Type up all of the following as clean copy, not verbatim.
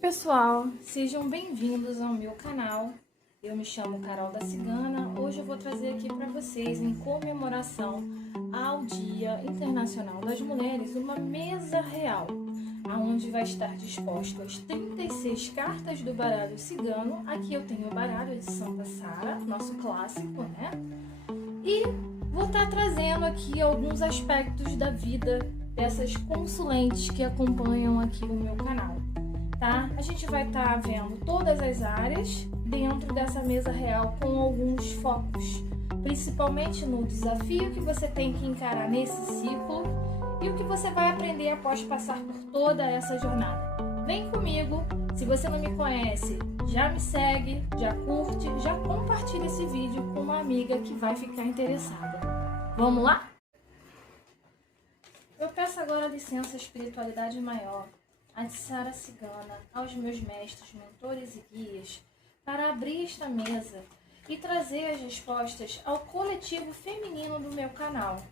Pessoal, sejam bem-vindos ao meu canal. Eu me chamo Carol da Cigana. Hoje eu vou trazer aqui para vocês, em comemoração ao Dia Internacional das Mulheres, uma mesa real, onde vai estar disposto as 36 cartas do baralho cigano. Aqui eu tenho o baralho de Santa Sara, nosso clássico, né? E vou estar trazendo aqui alguns aspectos da vida dessas consulentes que acompanham aqui o meu canal. Tá? A gente vai estar vendo todas as áreas dentro dessa mesa real com alguns focos, principalmente no desafio que você tem que encarar nesse ciclo e o que você vai aprender após passar por toda essa jornada. Vem comigo, se você não me conhece, já me segue, já curte, já compartilha esse vídeo com uma amiga que vai ficar interessada. Vamos lá? Eu peço agora licença à espiritualidade maior, a de Sara Cigana, aos meus mestres, mentores e guias, para abrir esta mesa e trazer as respostas ao coletivo feminino do meu canal.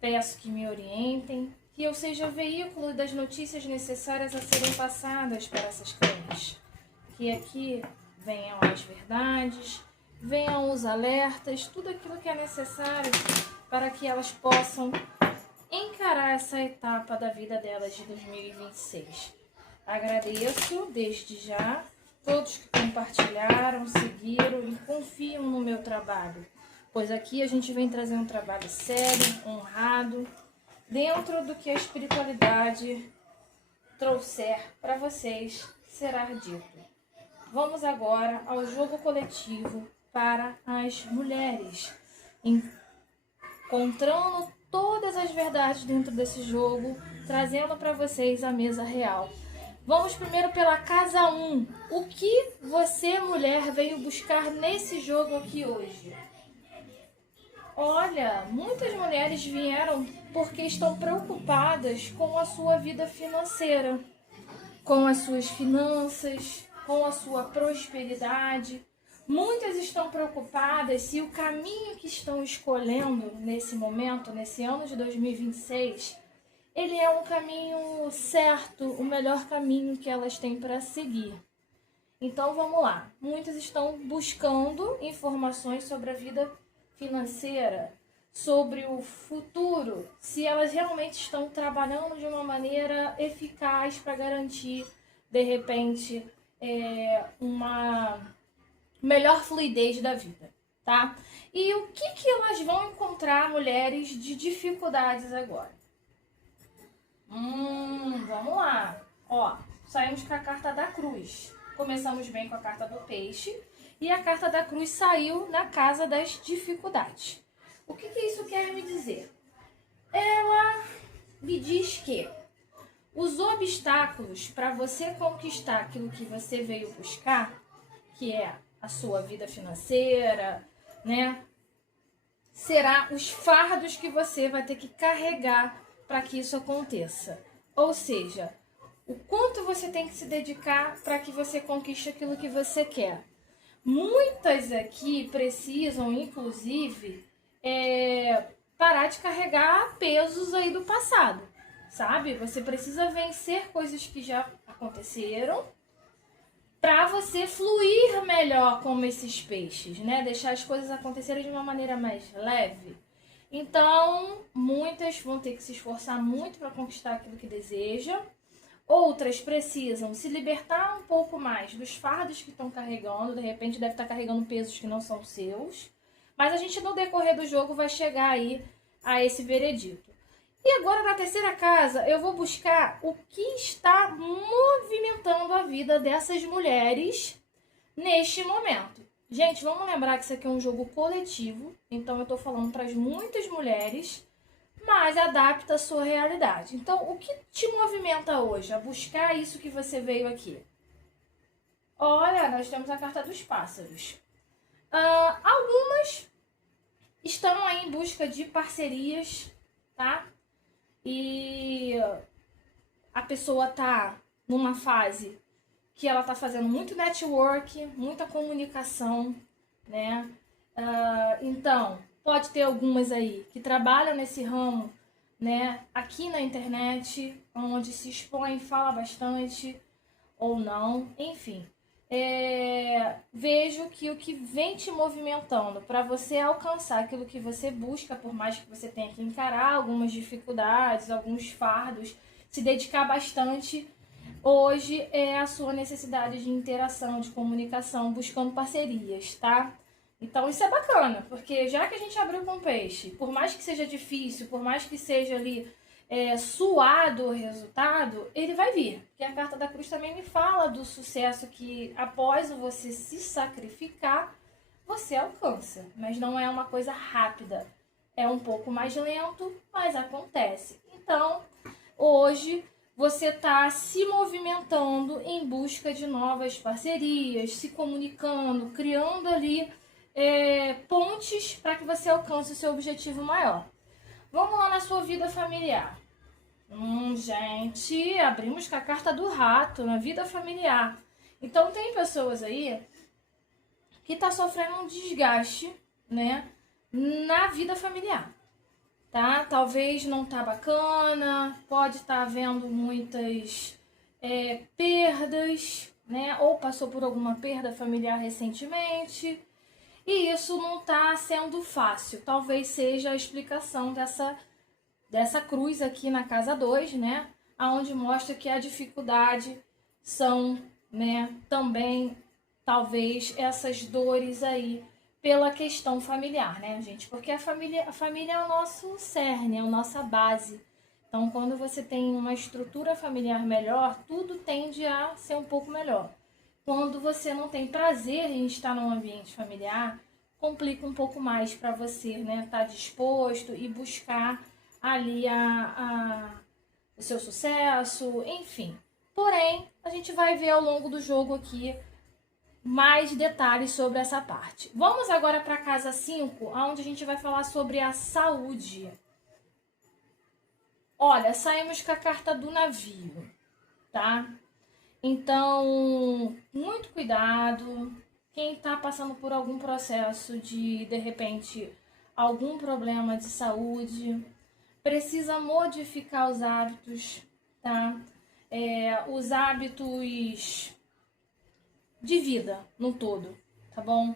Peço que me orientem, que eu seja veículo das notícias necessárias a serem passadas para essas clientes. Que aqui venham as verdades, venham os alertas, tudo aquilo que é necessário para que elas possam encarar essa etapa da vida delas de 2026. Agradeço desde já todos que compartilharam, seguiram e confiam no meu trabalho, pois aqui a gente vem trazer um trabalho sério, honrado, dentro do que a espiritualidade trouxer para vocês será dito. Vamos agora ao jogo coletivo para as mulheres, encontrando todas as verdades dentro desse jogo, trazendo para vocês a mesa real. Vamos primeiro pela casa 1. O que você, mulher, veio buscar nesse jogo aqui hoje? Olha, muitas mulheres vieram porque estão preocupadas com a sua vida financeira, com as suas finanças, com a sua prosperidade. Muitas estão preocupadas se o caminho que estão escolhendo nesse momento, nesse ano de 2026, ele é um caminho certo, o melhor caminho que elas têm para seguir. Então vamos lá. Muitas estão buscando informações sobre a vida financeira, sobre o futuro, se elas realmente estão trabalhando de uma maneira eficaz para garantir, de repente, uma melhor fluidez da vida, tá? E o que elas vão encontrar, mulheres, de dificuldades agora? Vamos lá. Ó, saímos com a carta da cruz. Começamos bem com a carta do peixe e a carta da cruz saiu na casa das dificuldades. O que isso quer me dizer? Ela me diz que os obstáculos para você conquistar aquilo que você veio buscar, que é a sua vida financeira, né? Será os fardos que você vai ter que carregar para que isso aconteça. Ou seja, o quanto você tem que se dedicar para que você conquiste aquilo que você quer. Muitas aqui precisam, inclusive, parar de carregar pesos aí do passado, sabe? Você precisa vencer coisas que já aconteceram para você fluir melhor como esses peixes, né? Deixar as coisas acontecerem de uma maneira mais leve. Então, muitas vão ter que se esforçar muito para conquistar aquilo que desejam. Outras precisam se libertar um pouco mais dos fardos que estão carregando. De repente, deve estar carregando pesos que não são seus. Mas a gente, no decorrer do jogo, vai chegar aí a esse veredito. E agora, na terceira casa, eu vou buscar o que está movimentando a vida dessas mulheres neste momento. Gente, vamos lembrar que isso aqui é um jogo coletivo, então eu estou falando para muitas mulheres, mas adapta a sua realidade. Então, o que te movimenta hoje a buscar isso que você veio aqui? Olha, nós temos a carta dos pássaros. Algumas estão aí em busca de parcerias, tá? E a pessoa tá numa fase que ela tá fazendo muito network, muita comunicação, né? Então, pode ter algumas aí que trabalham nesse ramo, né? Aqui na internet, onde se expõe, fala bastante. ou não, enfim. Vejo que o que vem te movimentando para você alcançar aquilo que você busca, por mais que você tenha que encarar algumas dificuldades, alguns fardos, se dedicar bastante, hoje é a sua necessidade de interação, de comunicação, buscando parcerias, tá? Então isso é bacana, porque já que a gente abriu com peixe, por mais que seja difícil, por mais que seja ali suado o resultado, ele vai vir. Porque a carta da cruz também me fala do sucesso que após você se sacrificar, você alcança. Mas não é uma coisa rápida. É um pouco mais lento, mas acontece. Então, hoje você está se movimentando em busca de novas parcerias, se comunicando, criando ali pontes para que você alcance o seu objetivo maior. Vamos lá na sua vida familiar. Gente, abrimos com a carta do rato na vida familiar. Então tem pessoas aí que tá sofrendo um desgaste, né, na vida familiar, tá? Talvez não tá bacana, pode estar havendo muitas perdas, né? Ou passou por alguma perda familiar recentemente. E isso não tá sendo fácil. Talvez seja a explicação dessa cruz aqui na casa 2, né? Onde mostra que a dificuldade são, né, também, talvez, essas dores aí pela questão familiar, né, gente? Porque a família é o nosso cerne, é a nossa base. Então, quando você tem uma estrutura familiar melhor, tudo tende a ser um pouco melhor. Quando você não tem prazer em estar num ambiente familiar, complica um pouco mais para você, né? Estar disposto e buscar ali o seu sucesso, enfim. Porém, a gente vai ver ao longo do jogo aqui mais detalhes sobre essa parte. Vamos agora para a casa 5, onde a gente vai falar sobre a saúde. Olha, saímos com a carta do navio, tá? Então, muito cuidado. Quem está passando por algum processo de repente, algum problema de saúde, precisa modificar os hábitos, tá? Os hábitos de vida no todo, tá bom?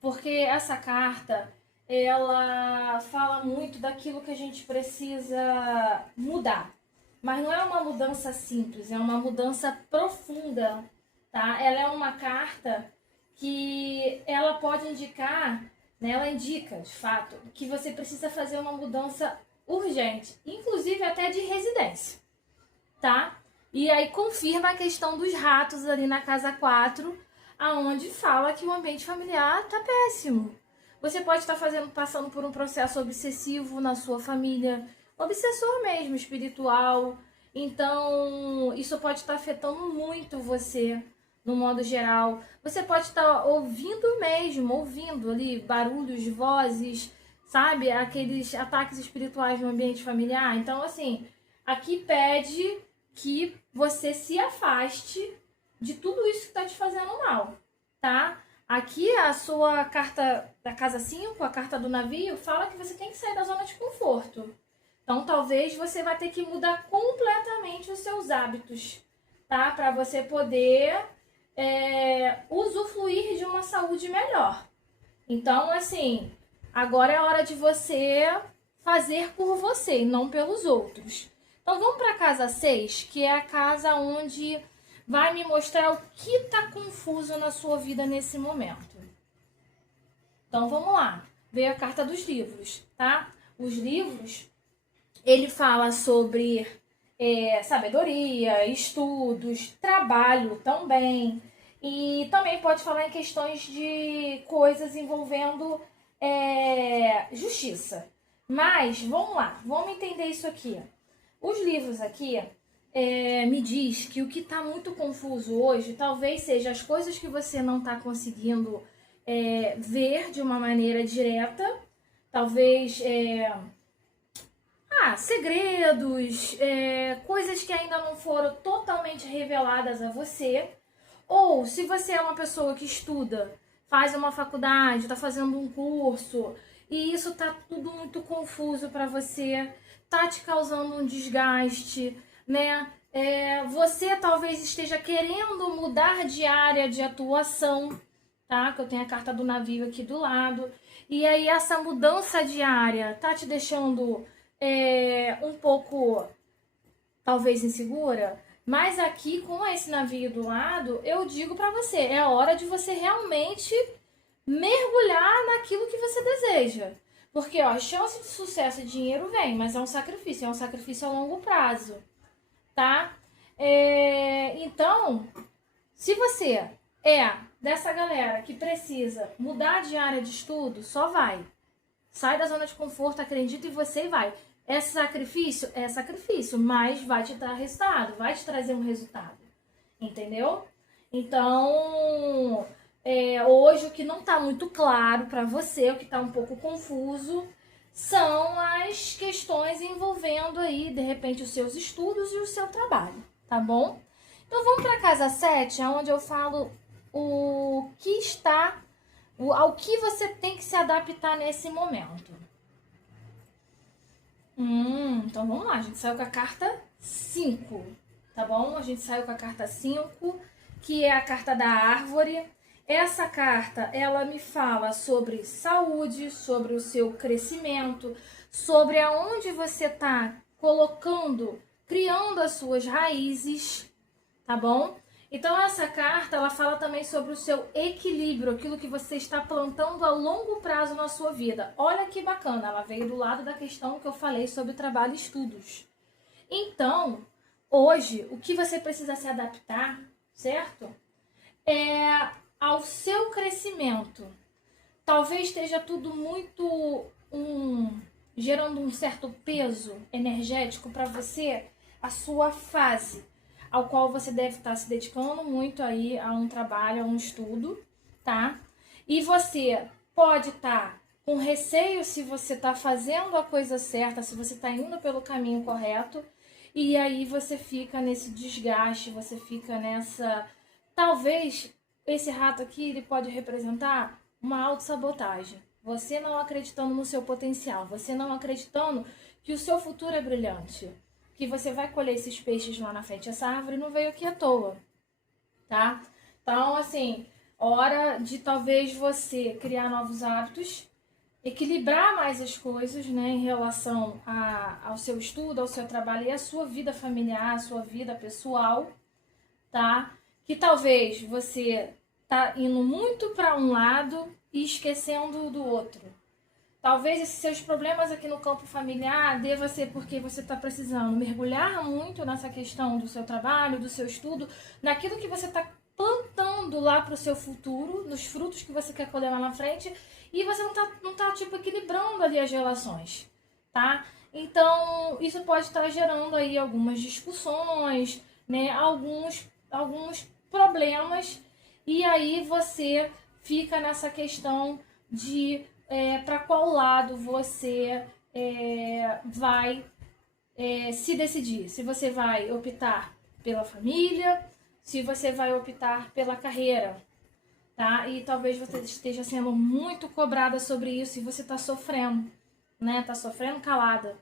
Porque essa carta, ela fala muito daquilo que a gente precisa mudar. Mas não é uma mudança simples, é uma mudança profunda, tá? Ela é uma carta que ela pode indicar, né? Ela indica, de fato, que você precisa fazer uma mudança urgente, inclusive até de residência, tá? E aí confirma a questão dos ratos ali na casa 4, aonde fala que o ambiente familiar tá péssimo. Você pode estar passando por um processo obsessivo na sua família, obsessor mesmo, espiritual. Então, isso pode estar afetando muito você, no modo geral. Você pode estar ouvindo ali barulhos, vozes, sabe? Aqueles ataques espirituais no ambiente familiar. Então, assim, aqui pede que você se afaste de tudo isso que está te fazendo mal, tá? Aqui a sua carta da casa 5, a carta do navio, fala que você tem que sair da zona de conforto. Então, talvez você vai ter que mudar completamente os seus hábitos, tá? Para você poder usufruir de uma saúde melhor. Então, assim, agora é hora de você fazer por você e não pelos outros. Então, vamos para a casa 6, que é a casa onde vai me mostrar o que está confuso na sua vida nesse momento. Então, vamos lá. Veio a carta dos livros, tá? Os livros, ele fala sobre sabedoria, estudos, trabalho também. E também pode falar em questões de coisas envolvendo justiça. Mas, vamos lá, vamos entender isso aqui. Os livros aqui me diz que o que está muito confuso hoje talvez seja as coisas que você não está conseguindo ver de uma maneira direta. Talvez segredos, coisas que ainda não foram totalmente reveladas a você. Ou se você é uma pessoa que estuda, faz uma faculdade, está fazendo um curso, e isso tá tudo muito confuso para você, tá te causando um desgaste, né? Você talvez esteja querendo mudar de área de atuação, tá? Que eu tenho a carta do navio aqui do lado. E aí essa mudança de área tá te deixando um pouco, talvez, insegura. Mas aqui, com esse navio do lado, eu digo pra você, é hora de você realmente mergulhar naquilo que você deseja. Porque, ó, chance de sucesso e dinheiro vem, mas é um sacrifício a longo prazo, tá? Então, se você é dessa galera que precisa mudar de área de estudo, só vai. Sai da zona de conforto, acredita em você e vai. É sacrifício, mas vai te dar resultado, vai te trazer um resultado. Entendeu? Então, hoje o que não está muito claro para você, o que está um pouco confuso, são as questões envolvendo aí, de repente, os seus estudos e o seu trabalho, tá bom? Então vamos para a casa 7, onde eu falo ao que você tem que se adaptar nesse momento. Então vamos lá, a gente saiu com a carta 5, tá bom? A gente saiu com a carta 5, que é a carta da árvore. Essa carta, ela me fala sobre saúde, sobre o seu crescimento, sobre aonde você tá criando as suas raízes, tá bom? Então essa carta, ela fala também sobre o seu equilíbrio, aquilo que você está plantando a longo prazo na sua vida. Olha que bacana, ela veio do lado da questão que eu falei sobre trabalho e estudos. Então, hoje, o que você precisa se adaptar, certo? Ao seu crescimento. Talvez esteja tudo muito gerando um certo peso energético para você, a sua fase, ao qual você deve estar se dedicando muito aí a um trabalho, a um estudo, tá? E você pode estar com receio se você está fazendo a coisa certa, se você está indo pelo caminho correto, e aí você fica nesse desgaste, você fica nessa... Talvez esse rato aqui, ele pode representar uma autossabotagem. Você não acreditando no seu potencial, você não acreditando que o seu futuro é brilhante, que você vai colher esses peixes lá na frente. Essa árvore não veio aqui à toa, tá? Então, assim, hora de talvez você criar novos hábitos, equilibrar mais as coisas, né, em relação ao seu estudo, ao seu trabalho e à sua vida familiar, à sua vida pessoal, tá? Que talvez você tá indo muito para um lado e esquecendo do outro. Talvez esses seus problemas aqui no campo familiar deva ser porque você está precisando mergulhar muito nessa questão do seu trabalho, do seu estudo, naquilo que você está plantando lá para o seu futuro, nos frutos que você quer colher lá na frente, e você não tá tipo, equilibrando ali as relações, tá? Então, isso pode estar gerando aí algumas discussões, né? Alguns problemas, e aí você fica nessa questão de para qual lado você vai se decidir. Se você vai optar pela família, se você vai optar pela carreira, tá? E talvez você esteja sendo muito cobrada sobre isso e você tá sofrendo, né? Tá sofrendo calada.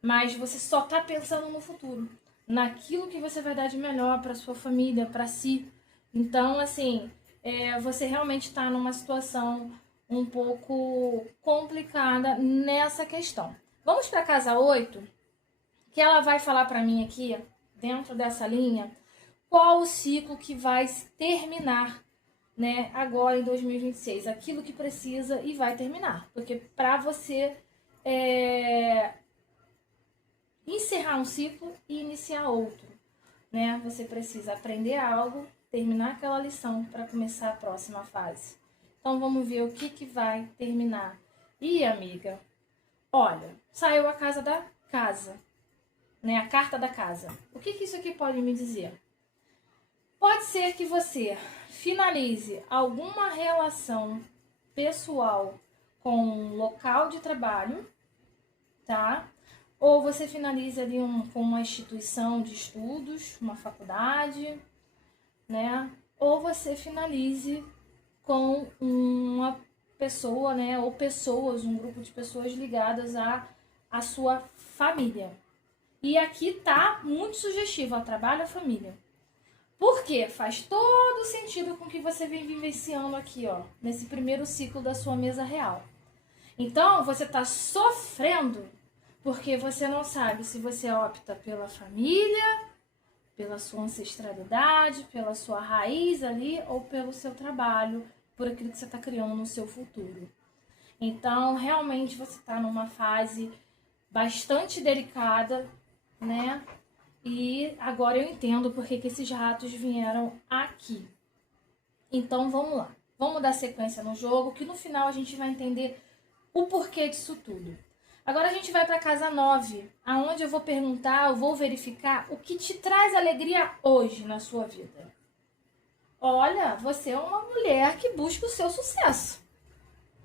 Mas você só tá pensando no futuro, naquilo que você vai dar de melhor para sua família, para si. Então, assim, você realmente está numa situação um pouco complicada nessa questão. Vamos para a casa 8, que ela vai falar para mim aqui, dentro dessa linha, qual o ciclo que vai terminar, né, agora em 2026. Aquilo que precisa e vai terminar. Porque para você encerrar um ciclo e iniciar outro, né, você precisa aprender algo, terminar aquela lição para começar a próxima fase. Então vamos ver o que vai terminar. E amiga, olha, saiu a casa da casa, né? A carta da casa. O que isso aqui pode me dizer? Pode ser que você finalize alguma relação pessoal com um local de trabalho, tá? Ou você finalize ali com uma instituição de estudos, uma faculdade, né? Ou você finalize com uma pessoa, né, ou pessoas, um grupo de pessoas ligadas à sua família. E aqui tá muito sugestivo, ó, trabalho, a família. Por quê? Faz todo sentido com o que você vem vivenciando aqui, ó, nesse primeiro ciclo da sua mesa real. Então, você tá sofrendo porque você não sabe se você opta pela família, pela sua ancestralidade, pela sua raiz ali, ou pelo seu trabalho, por aquilo que você está criando no seu futuro. Então, realmente você está numa fase bastante delicada, né? E agora eu entendo porque que esses ratos vieram aqui. Então, vamos lá. Vamos dar sequência no jogo, que no final a gente vai entender o porquê disso tudo. Agora a gente vai para a casa 9, aonde eu vou perguntar, eu vou verificar o que te traz alegria hoje na sua vida. Olha, você é uma mulher que busca o seu sucesso.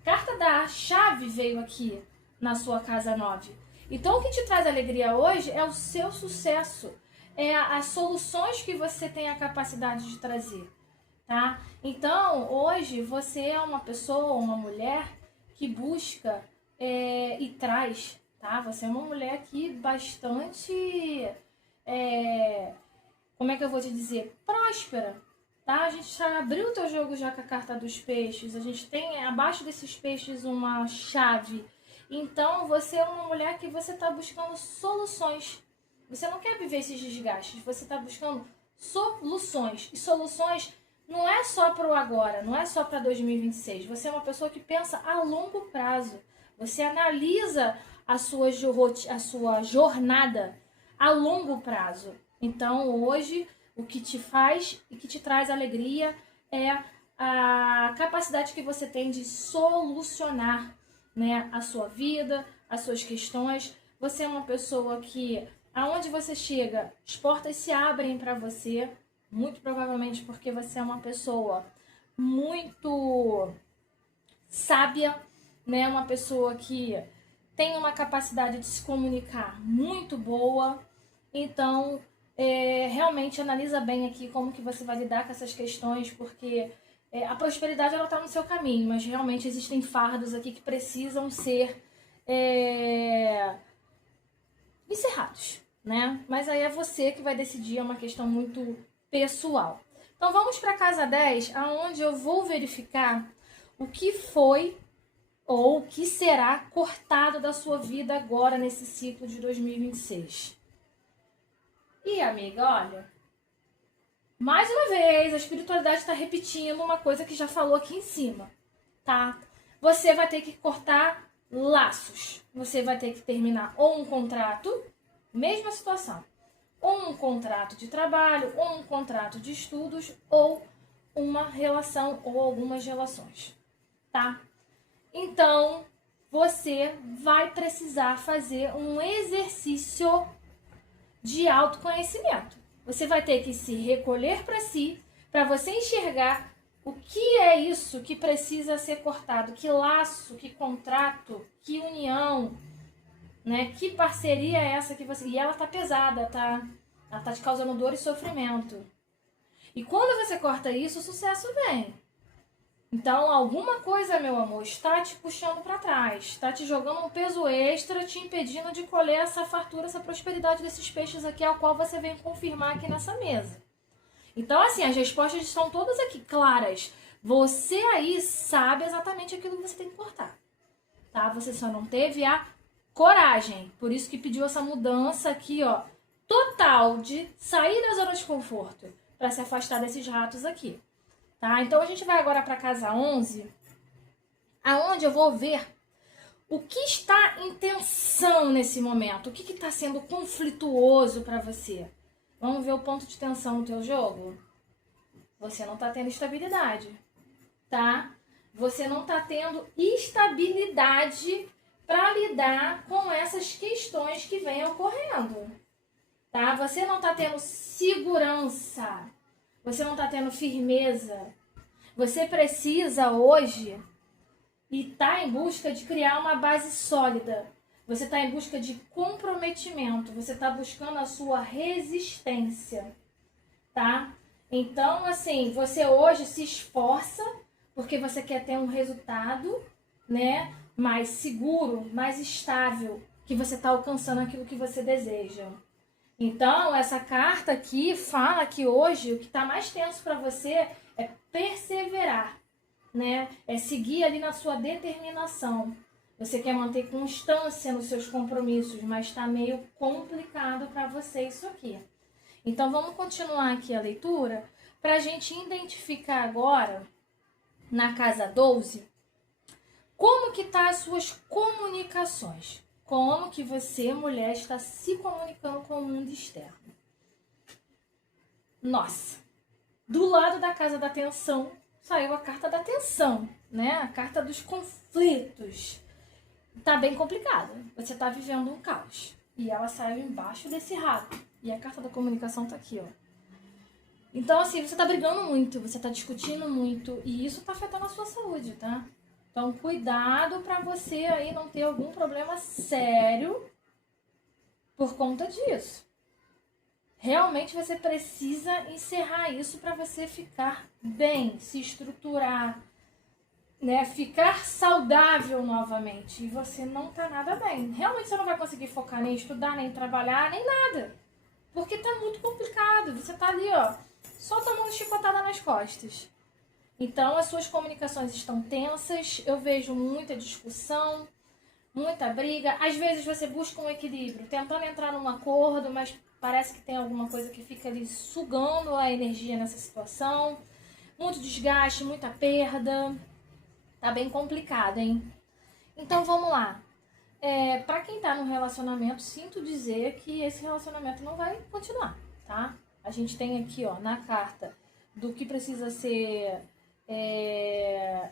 Carta da chave veio aqui na sua casa 9. Então o que te traz alegria hoje é o seu sucesso, é as soluções que você tem a capacidade de trazer, tá? Então hoje você é uma pessoa, uma mulher que busca e traz, tá? Você é uma mulher aqui bastante, como é que eu vou te dizer, próspera, tá? A gente já abriu o teu jogo já com a carta dos peixes, a gente tem abaixo desses peixes uma chave. Então você é uma mulher que você está buscando soluções. Você não quer viver esses desgastes, você está buscando soluções. E soluções não é só para o agora, não é só para 2026. Você é uma pessoa que pensa a longo prazo. Você analisa a sua jornada a longo prazo. Então, hoje, o que te faz e que te traz alegria é a capacidade que você tem de solucionar, né, a sua vida, as suas questões. Você é uma pessoa que, aonde você chega, as portas se abrem para você, muito provavelmente porque você é uma pessoa muito sábia, né? Uma pessoa que tem uma capacidade de se comunicar muito boa. Então, realmente analisa bem aqui como que você vai lidar com essas questões, porque a prosperidade ela está no seu caminho, mas realmente existem fardos aqui que precisam ser encerrados, né? Mas aí é você que vai decidir, é uma questão muito pessoal. Então vamos para a casa 10, aonde eu vou verificar o que foi ou o que será cortado da sua vida agora nesse ciclo de 2026. E amiga, olha, mais uma vez a espiritualidade está repetindo uma coisa que já falou aqui em cima, tá? Você vai ter que cortar laços. Você vai ter que terminar ou um contrato, mesma situação, ou um contrato de trabalho, ou um contrato de estudos, ou uma relação ou algumas relações, tá? Então, você vai precisar fazer um exercício de autoconhecimento. Você vai ter que se recolher para si, para você enxergar o que é isso que precisa ser cortado, que laço, que contrato, que união, né? Que parceria é essa que você... E ela tá pesada, tá? Ela tá te causando dor e sofrimento. E quando você corta isso, o sucesso vem. Então, alguma coisa, meu amor, está te puxando para trás, está te jogando um peso extra, te impedindo de colher essa fartura, essa prosperidade desses peixes aqui, ao qual você vem confirmar aqui nessa mesa. Então, assim, as respostas estão todas aqui claras. Você aí sabe exatamente aquilo que você tem que cortar, tá? Você só não teve a coragem. Por isso que pediu essa mudança aqui, ó, total de sair da zona de conforto para se afastar desses ratos aqui. Tá? Então, a gente vai agora para a casa 11, aonde eu vou ver o que está em tensão nesse momento, o que está sendo conflituoso para você. Vamos ver o ponto de tensão no teu jogo? Você não está tendo estabilidade, tá? Você não está tendo estabilidade para lidar com essas questões que vêm ocorrendo, tá? Você não está tendo segurança. Você não está tendo firmeza. Você precisa hoje e está em busca de criar uma base sólida. Você está em busca de comprometimento. Você está buscando a sua resistência, tá? Então, assim, você hoje se esforça porque você quer ter um resultado, né, mais seguro, mais estável, que você está alcançando aquilo que você deseja. Então, essa carta aqui fala que hoje o que está mais tenso para você é perseverar, né? É seguir ali na sua determinação. Você quer manter constância nos seus compromissos, mas está meio complicado para você isso aqui. Então, vamos continuar aqui a leitura para a gente identificar agora, na casa 12, como que tá as suas comunicações. Como que você, mulher, está se comunicando com o mundo externo. Nossa, do lado da casa da tensão, saiu a carta da tensão, né? A carta dos conflitos. Tá bem complicado. Você tá vivendo um caos. E ela saiu embaixo desse rato. E a carta da comunicação tá aqui, ó. Então, assim, você tá brigando muito, você tá discutindo muito. E isso tá afetando a sua saúde, tá? Então, cuidado para você aí não ter algum problema sério por conta disso. Realmente você precisa encerrar isso para você ficar bem, se estruturar, né? Ficar saudável novamente. E você não tá nada bem. Realmente você não vai conseguir focar nem estudar, nem trabalhar, nem nada. Porque tá muito complicado. Você tá ali, ó, só tomando chicotada nas costas. Então, as suas comunicações estão tensas, eu vejo muita discussão, muita briga. Às vezes você busca um equilíbrio, tentando entrar num acordo, mas parece que tem alguma coisa que fica ali sugando a energia nessa situação. Muito desgaste, muita perda. Tá bem complicado, hein? Então, vamos lá. Pra quem tá num relacionamento, sinto dizer que esse relacionamento não vai continuar, tá? A gente tem aqui, ó, na carta do que precisa ser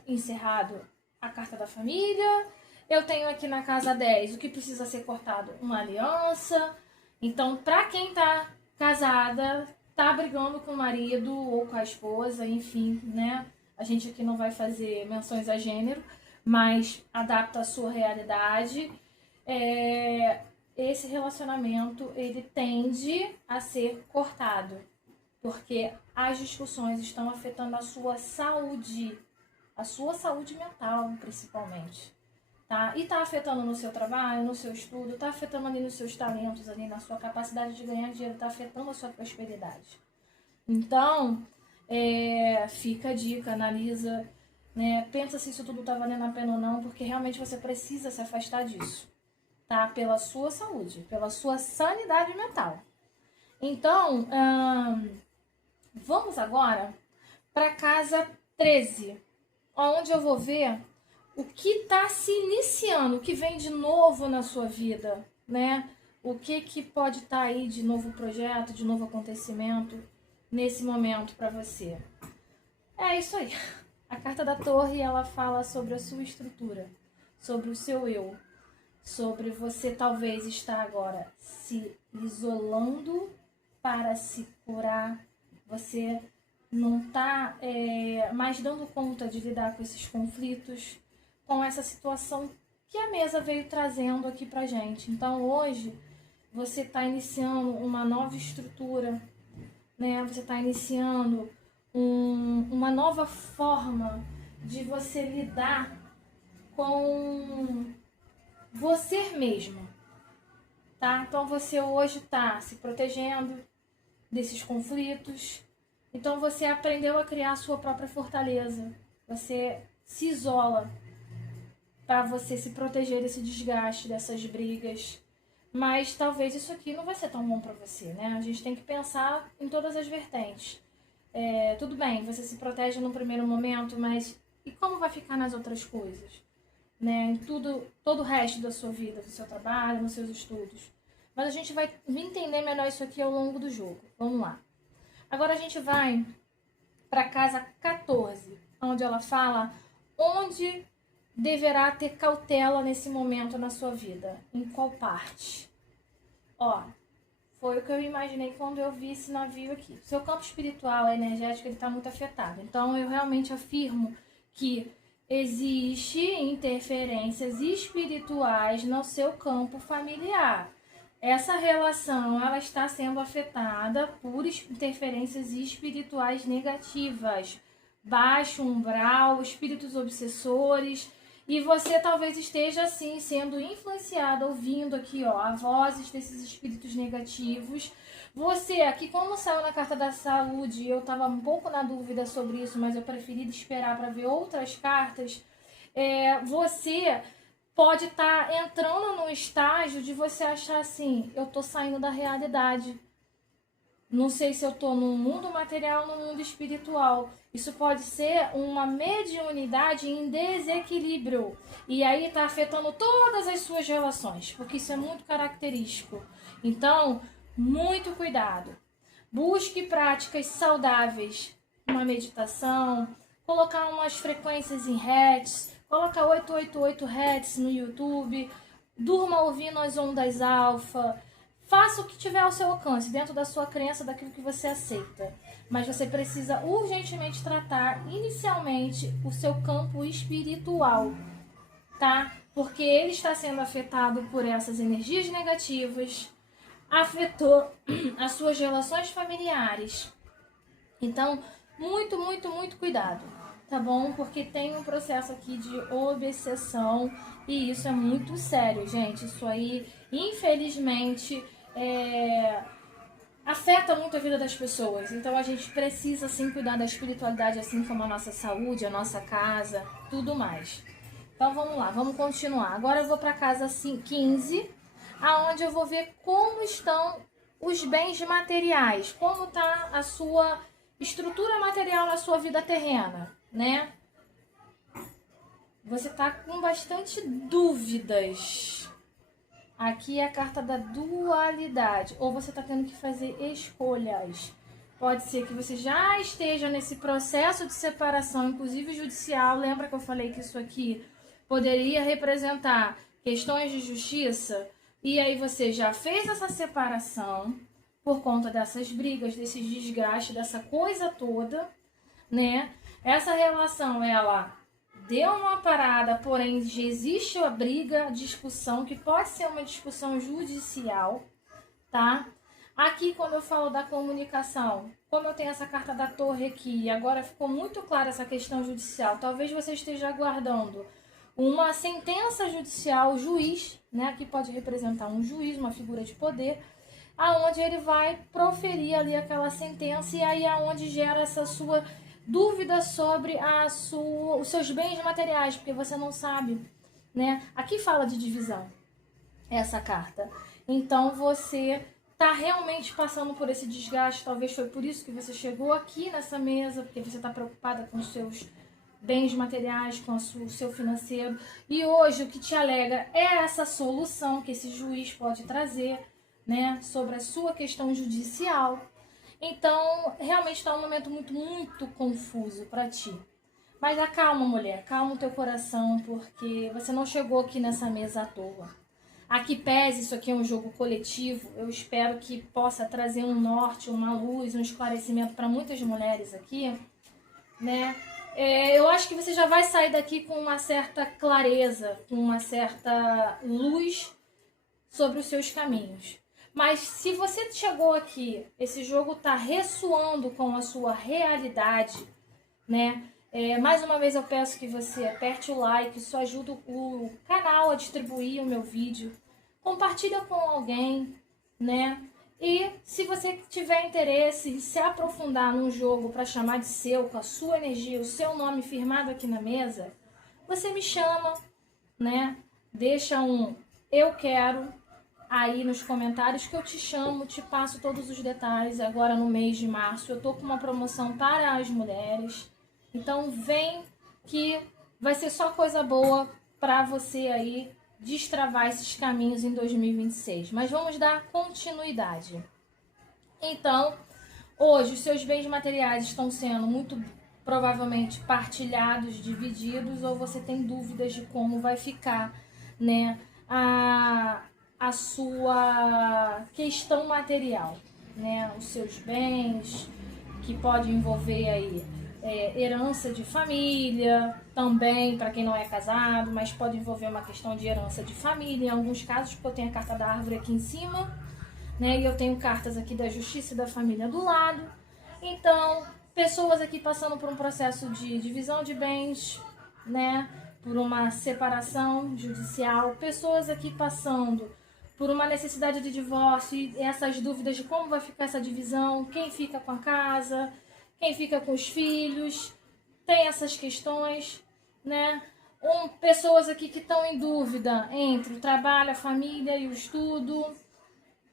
encerrado, a carta da família. Eu tenho aqui na casa 10 o que precisa ser cortado, uma aliança. Então, pra quem tá casada, tá brigando com o marido ou com a esposa, enfim, né? A gente aqui não vai fazer menções a gênero, mas adapta a sua realidade. Esse relacionamento, ele tende a ser cortado, porque as discussões estão afetando a sua saúde mental, principalmente, tá? E tá afetando no seu trabalho, no seu estudo, tá afetando ali nos seus talentos, ali na sua capacidade de ganhar dinheiro, tá afetando a sua prosperidade. Então, fica a dica, analisa, né? Pensa se isso tudo tá valendo a pena ou não, porque realmente você precisa se afastar disso, tá? Pela sua saúde, pela sua sanidade mental. Então, vamos agora para casa 13, onde eu vou ver o que está se iniciando, o que vem de novo na sua vida, né? O que pode estar aí de novo projeto, de novo acontecimento nesse momento para você. É isso aí. A carta da Torre, ela fala sobre a sua estrutura, sobre o seu eu, sobre você talvez estar agora se isolando para se curar. Você não está mais dando conta de lidar com esses conflitos, com essa situação que a mesa veio trazendo aqui pra gente. Então hoje você está iniciando uma nova estrutura, né? Você está iniciando uma nova forma de você lidar com você mesmo, tá? Então você hoje está se protegendo desses conflitos. Então você aprendeu a criar a sua própria fortaleza. Você se isola para você se proteger desse desgaste, dessas brigas. Mas talvez isso aqui não vai ser tão bom para você, né? A gente tem que pensar em todas as vertentes. Tudo bem, você se protege no primeiro momento, mas e como vai ficar nas outras coisas? Né? Em todo o resto da sua vida, do seu trabalho, nos seus estudos. Mas a gente vai entender melhor isso aqui ao longo do jogo. Vamos lá. Agora a gente vai para casa 14, onde ela fala onde deverá ter cautela nesse momento na sua vida. Em qual parte? Ó, foi o que eu imaginei quando eu vi esse navio aqui. Seu campo espiritual, energético, ele está muito afetado. Então eu realmente afirmo que existe interferências espirituais no seu campo familiar. Essa relação, ela está sendo afetada por interferências espirituais negativas, baixo umbral, espíritos obsessores. E você talvez esteja assim sendo influenciada, ouvindo aqui, ó, a vozes desses espíritos negativos. Você aqui, como saiu na carta da saúde, eu estava um pouco na dúvida sobre isso, mas eu preferi esperar para ver outras cartas. Você pode estar entrando num estágio de você achar assim, eu tô saindo da realidade. Não sei se eu tô no mundo material ou no mundo espiritual. Isso pode ser uma mediunidade em desequilíbrio. E aí tá afetando todas as suas relações, porque isso é muito característico. Então, muito cuidado. Busque práticas saudáveis, uma meditação, colocar umas frequências em hertz, coloca 888 hertz no YouTube, durma ouvindo as ondas alfa. Faça o que tiver ao seu alcance, dentro da sua crença, daquilo que você aceita. Mas você precisa urgentemente tratar, inicialmente, o seu campo espiritual, tá? Porque ele está sendo afetado por essas energias negativas, afetou as suas relações familiares. Então, muito, muito, muito cuidado, tá bom? Porque tem um processo aqui de obsessão e isso é muito sério, gente. Isso aí, infelizmente, afeta muito a vida das pessoas. Então a gente precisa sim cuidar da espiritualidade, assim como a nossa saúde, a nossa casa, tudo mais. Então vamos lá, vamos continuar. Agora eu vou para a casa 15, aonde eu vou ver como estão os bens materiais, como está a sua estrutura material na sua vida terrena, né? Você está com bastante dúvidas. Aqui é a carta da dualidade, ou você está tendo que fazer escolhas. Pode ser que você já esteja nesse processo de separação, inclusive judicial. Lembra que eu falei que isso aqui poderia representar questões de justiça? E aí você já fez essa separação por conta dessas brigas, desses desgastes, dessa coisa toda, né? Essa relação, ela deu uma parada, porém existe a briga, a discussão, que pode ser uma discussão judicial, tá? Aqui, quando eu falo da comunicação, como eu tenho essa carta da torre aqui, e agora ficou muito clara essa questão judicial, talvez você esteja aguardando uma sentença judicial, juiz, né? Aqui pode representar um juiz, uma figura de poder, aonde ele vai proferir ali aquela sentença, e aí é onde gera essa sua dúvida sobre os seus bens materiais, porque você não sabe, né? Aqui fala de divisão, essa carta. Então você está realmente passando por esse desgaste, talvez foi por isso que você chegou aqui nessa mesa, porque você está preocupada com os seus bens materiais, com o seu financeiro. E hoje o que te alega é essa solução que esse juiz pode trazer, né, sobre a sua questão judicial. Então, realmente está um momento muito, muito confuso para ti. Mas acalma, mulher, calma o teu coração, porque você não chegou aqui nessa mesa à toa. Aqui pese, isso aqui é um jogo coletivo, eu espero que possa trazer um norte, uma luz, um esclarecimento para muitas mulheres aqui, né? Eu acho que você já vai sair daqui com uma certa clareza, com uma certa luz sobre os seus caminhos. Mas se você chegou aqui, esse jogo está ressoando com a sua realidade, né? Mais uma vez eu peço que você aperte o like, isso ajuda o canal a distribuir o meu vídeo. Compartilha com alguém, né? E se você tiver interesse em se aprofundar num jogo para chamar de seu, com a sua energia, o seu nome firmado aqui na mesa, você me chama, né? Deixa um eu quero aí nos comentários que eu te chamo, te passo todos os detalhes. Agora no mês de março eu tô com uma promoção para as mulheres. Então vem que vai ser só coisa boa para você aí destravar esses caminhos em 2026. Mas vamos dar continuidade. Então, hoje os seus bens materiais estão sendo muito provavelmente partilhados, divididos, ou você tem dúvidas de como vai ficar, né, a sua questão material, né, os seus bens, que pode envolver aí herança de família, também para quem não é casado, mas pode envolver uma questão de herança de família, em alguns casos, porque eu tenho a carta da árvore aqui em cima, né, e eu tenho cartas aqui da justiça e da família do lado. Então, pessoas aqui passando por um processo de divisão de bens, né, por uma separação judicial, pessoas aqui passando por uma necessidade de divórcio e essas dúvidas de como vai ficar essa divisão, quem fica com a casa, quem fica com os filhos, tem essas questões, né? Pessoas aqui que estão em dúvida entre o trabalho, a família e o estudo.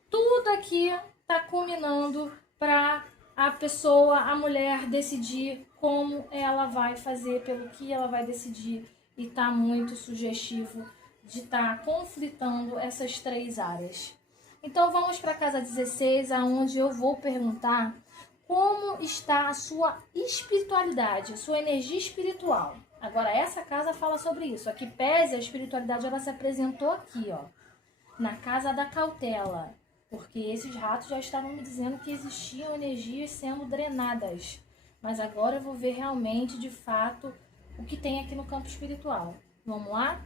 Tudo aqui está culminando para a pessoa, a mulher, decidir como ela vai fazer, pelo que ela vai decidir. E está muito sugestivo de estar conflitando essas três áreas. Então vamos para a casa 16, aonde eu vou perguntar como está a sua espiritualidade, a sua energia espiritual. Agora essa casa fala sobre isso. Aqui pese a espiritualidade, ela se apresentou aqui, ó, na casa da cautela, porque esses ratos já estavam me dizendo que existiam energias sendo drenadas. Mas agora eu vou ver realmente, de fato, o que tem aqui no campo espiritual. Vamos lá?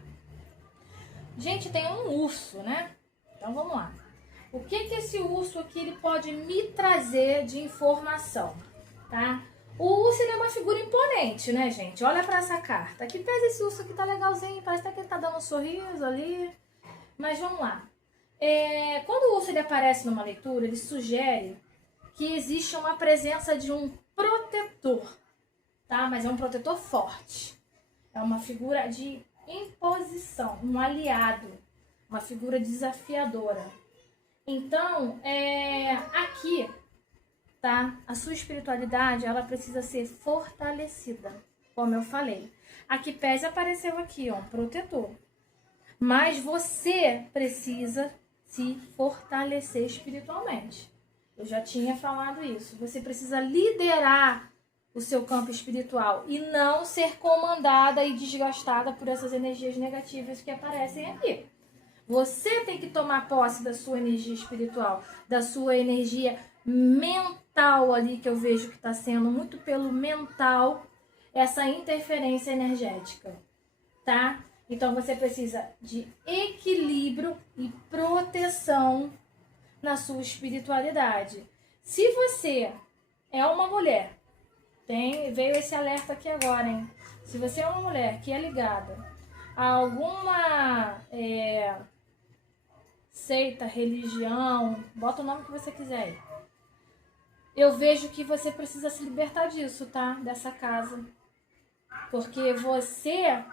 Gente, tem um urso, né? Então vamos lá. O que esse urso aqui ele pode me trazer de informação, tá? O urso ele é uma figura imponente, né, gente? Olha pra essa carta. Aqui pesa esse urso aqui, tá legalzinho. Parece até que ele tá dando um sorriso ali. Mas vamos lá. Quando o urso ele aparece numa leitura, ele sugere que existe uma presença de um protetor, tá? Mas é um protetor forte. É uma figura de imposição, um aliado, uma figura desafiadora. Então, aqui, tá? A sua espiritualidade, ela precisa ser fortalecida, como eu falei. Aqui pese apareceu aqui, ó, um protetor. Mas você precisa se fortalecer espiritualmente. Eu já tinha falado isso. Você precisa liderar o seu campo espiritual e não ser comandada e desgastada por essas energias negativas que aparecem aqui. Você tem que tomar posse da sua energia espiritual, da sua energia mental ali, que eu vejo que está sendo muito pelo mental, essa interferência energética, tá? Então você precisa de equilíbrio e proteção na sua espiritualidade. Se você é uma mulher, veio esse alerta aqui agora, hein? Se você é uma mulher que é ligada a alguma seita, religião, bota o nome que você quiser aí. Eu vejo que você precisa se libertar disso, tá? Dessa casa. Porque você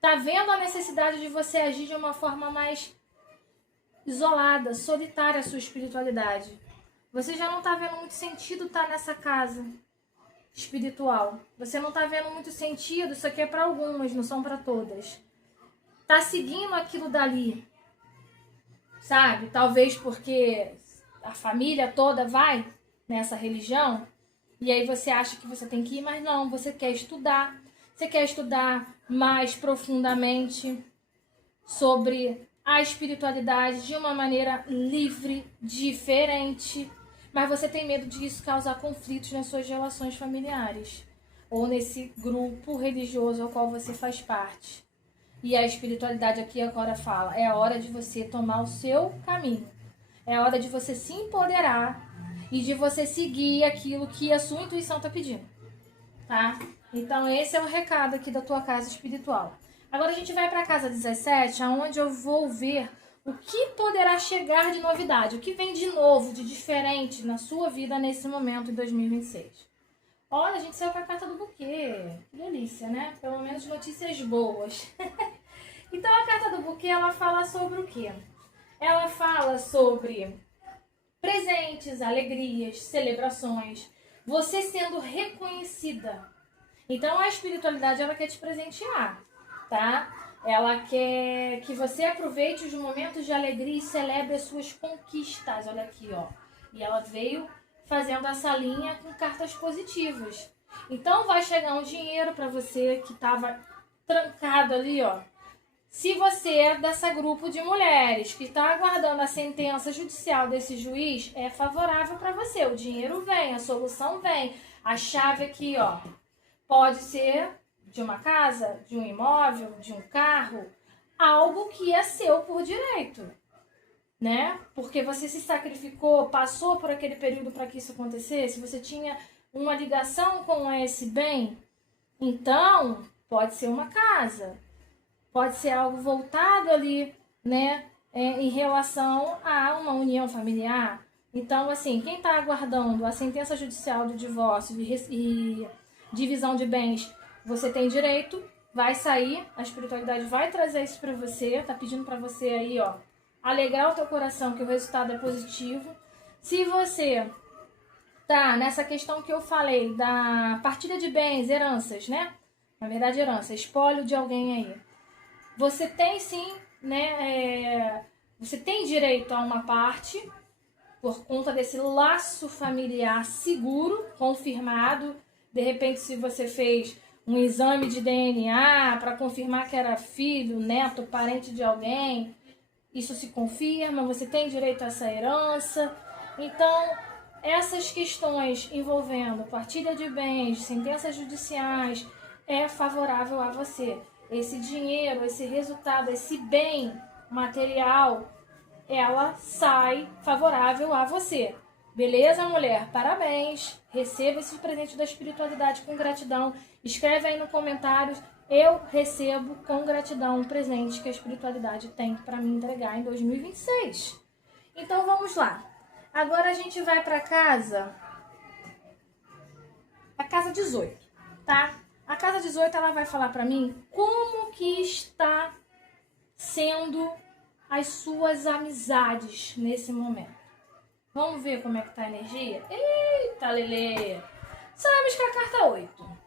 tá vendo a necessidade de você agir de uma forma mais isolada, solitária a sua espiritualidade. Você já não tá vendo muito sentido estar nessa casa espiritual. Você não tá vendo muito sentido, isso aqui é para algumas, não são para todas. Tá seguindo aquilo dali, sabe? Talvez porque a família toda vai nessa religião e aí você acha que você tem que ir, mas não, você quer estudar. Você quer estudar mais profundamente sobre a espiritualidade de uma maneira livre, diferente, mas você tem medo disso causar conflitos nas suas relações familiares ou nesse grupo religioso ao qual você faz parte. E a espiritualidade aqui agora fala, é a hora de você tomar o seu caminho, é a hora de você se empoderar e de você seguir aquilo que a sua intuição está pedindo, tá? Então esse é o recado aqui da tua casa espiritual. Agora a gente vai para a casa 17, onde eu vou ver o que poderá chegar de novidade, o que vem de novo, de diferente na sua vida nesse momento em 2026. Olha, a gente saiu com a carta do buquê. Que delícia, né? Pelo menos notícias boas. Então a carta do buquê, ela fala sobre o quê? Ela fala sobre presentes, alegrias, celebrações, você sendo reconhecida. Então a espiritualidade, ela quer te presentear, tá? Ela quer que você aproveite os momentos de alegria e celebre as suas conquistas. Olha aqui, ó. E ela veio fazendo essa linha com cartas positivas. Então vai chegar um dinheiro para você que estava trancado ali, ó. Se você é dessa grupo de mulheres que está aguardando a sentença judicial desse juiz, é favorável para você. O dinheiro vem, a solução vem. A chave aqui, ó, pode ser de uma casa, de um imóvel, de um carro, algo que é seu por direito, né? Porque você se sacrificou, passou por aquele período para que isso acontecesse, você tinha uma ligação com esse bem, então pode ser uma casa, pode ser algo voltado ali, né, em relação a uma união familiar. Então, assim, quem está aguardando a sentença judicial de divórcio e divisão de bens, você tem direito, vai sair, a espiritualidade vai trazer isso para você, tá pedindo para você aí, ó, alegrar o teu coração que o resultado é positivo. Se você tá nessa questão que eu falei da partilha de bens, heranças, né? Na verdade, herança, espólio de alguém aí. Você tem sim, né? Você tem direito a uma parte por conta desse laço familiar seguro, confirmado. De repente, se você fez um exame de DNA para confirmar que era filho, neto, parente de alguém, isso se confirma, você tem direito a essa herança. Então, essas questões envolvendo partilha de bens, sentenças judiciais, é favorável a você. Esse dinheiro, esse resultado, esse bem material, ela sai favorável a você. Beleza, mulher? Parabéns! Receba esse presente da espiritualidade com gratidão. Escreve aí no comentário: eu recebo com gratidão um presente que a espiritualidade tem para me entregar em 2026. Então vamos lá. Agora a gente vai para a casa 18, tá? A casa 18 ela vai falar para mim como que está sendo as suas amizades nesse momento. Vamos ver como é que tá a energia? Eita, Lelê! Sabemos que é a carta 8.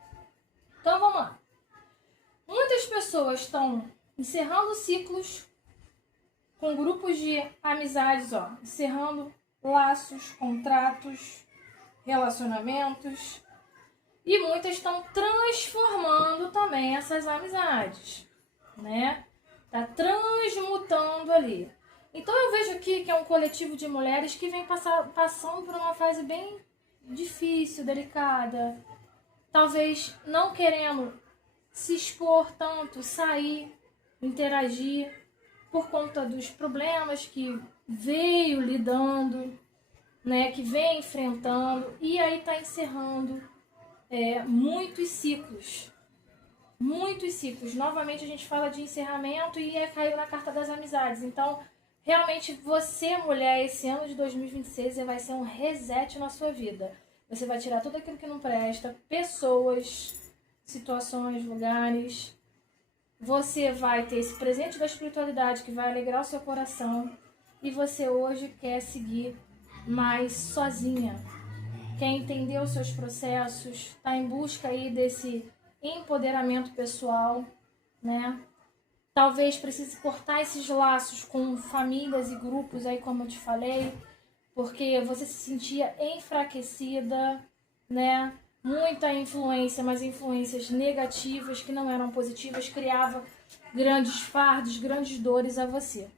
Então vamos lá. Muitas pessoas estão encerrando ciclos com grupos de amizades, ó, encerrando laços, contratos, relacionamentos, e muitas estão transformando também essas amizades, né? Tá transmutando ali. Então eu vejo aqui que é um coletivo de mulheres que vem passando por uma fase bem difícil, delicada, talvez não querendo se expor tanto, sair, interagir, por conta dos problemas que veio lidando, né, que vem enfrentando, e aí tá encerrando muitos ciclos. Muitos ciclos. Novamente a gente fala de encerramento e caiu na carta das amizades. Então, realmente você, mulher, esse ano de 2026 vai ser um reset na sua vida. Você vai tirar tudo aquilo que não presta, pessoas, situações, lugares. Você vai ter esse presente da espiritualidade que vai alegrar o seu coração. E você hoje quer seguir mais sozinha. Quer entender os seus processos, está em busca aí desse empoderamento pessoal, né? Talvez precise cortar esses laços com famílias e grupos aí, como eu te falei, porque você se sentia enfraquecida, né? Muita influência, mas influências negativas que não eram positivas, criava grandes fardos, grandes dores a você.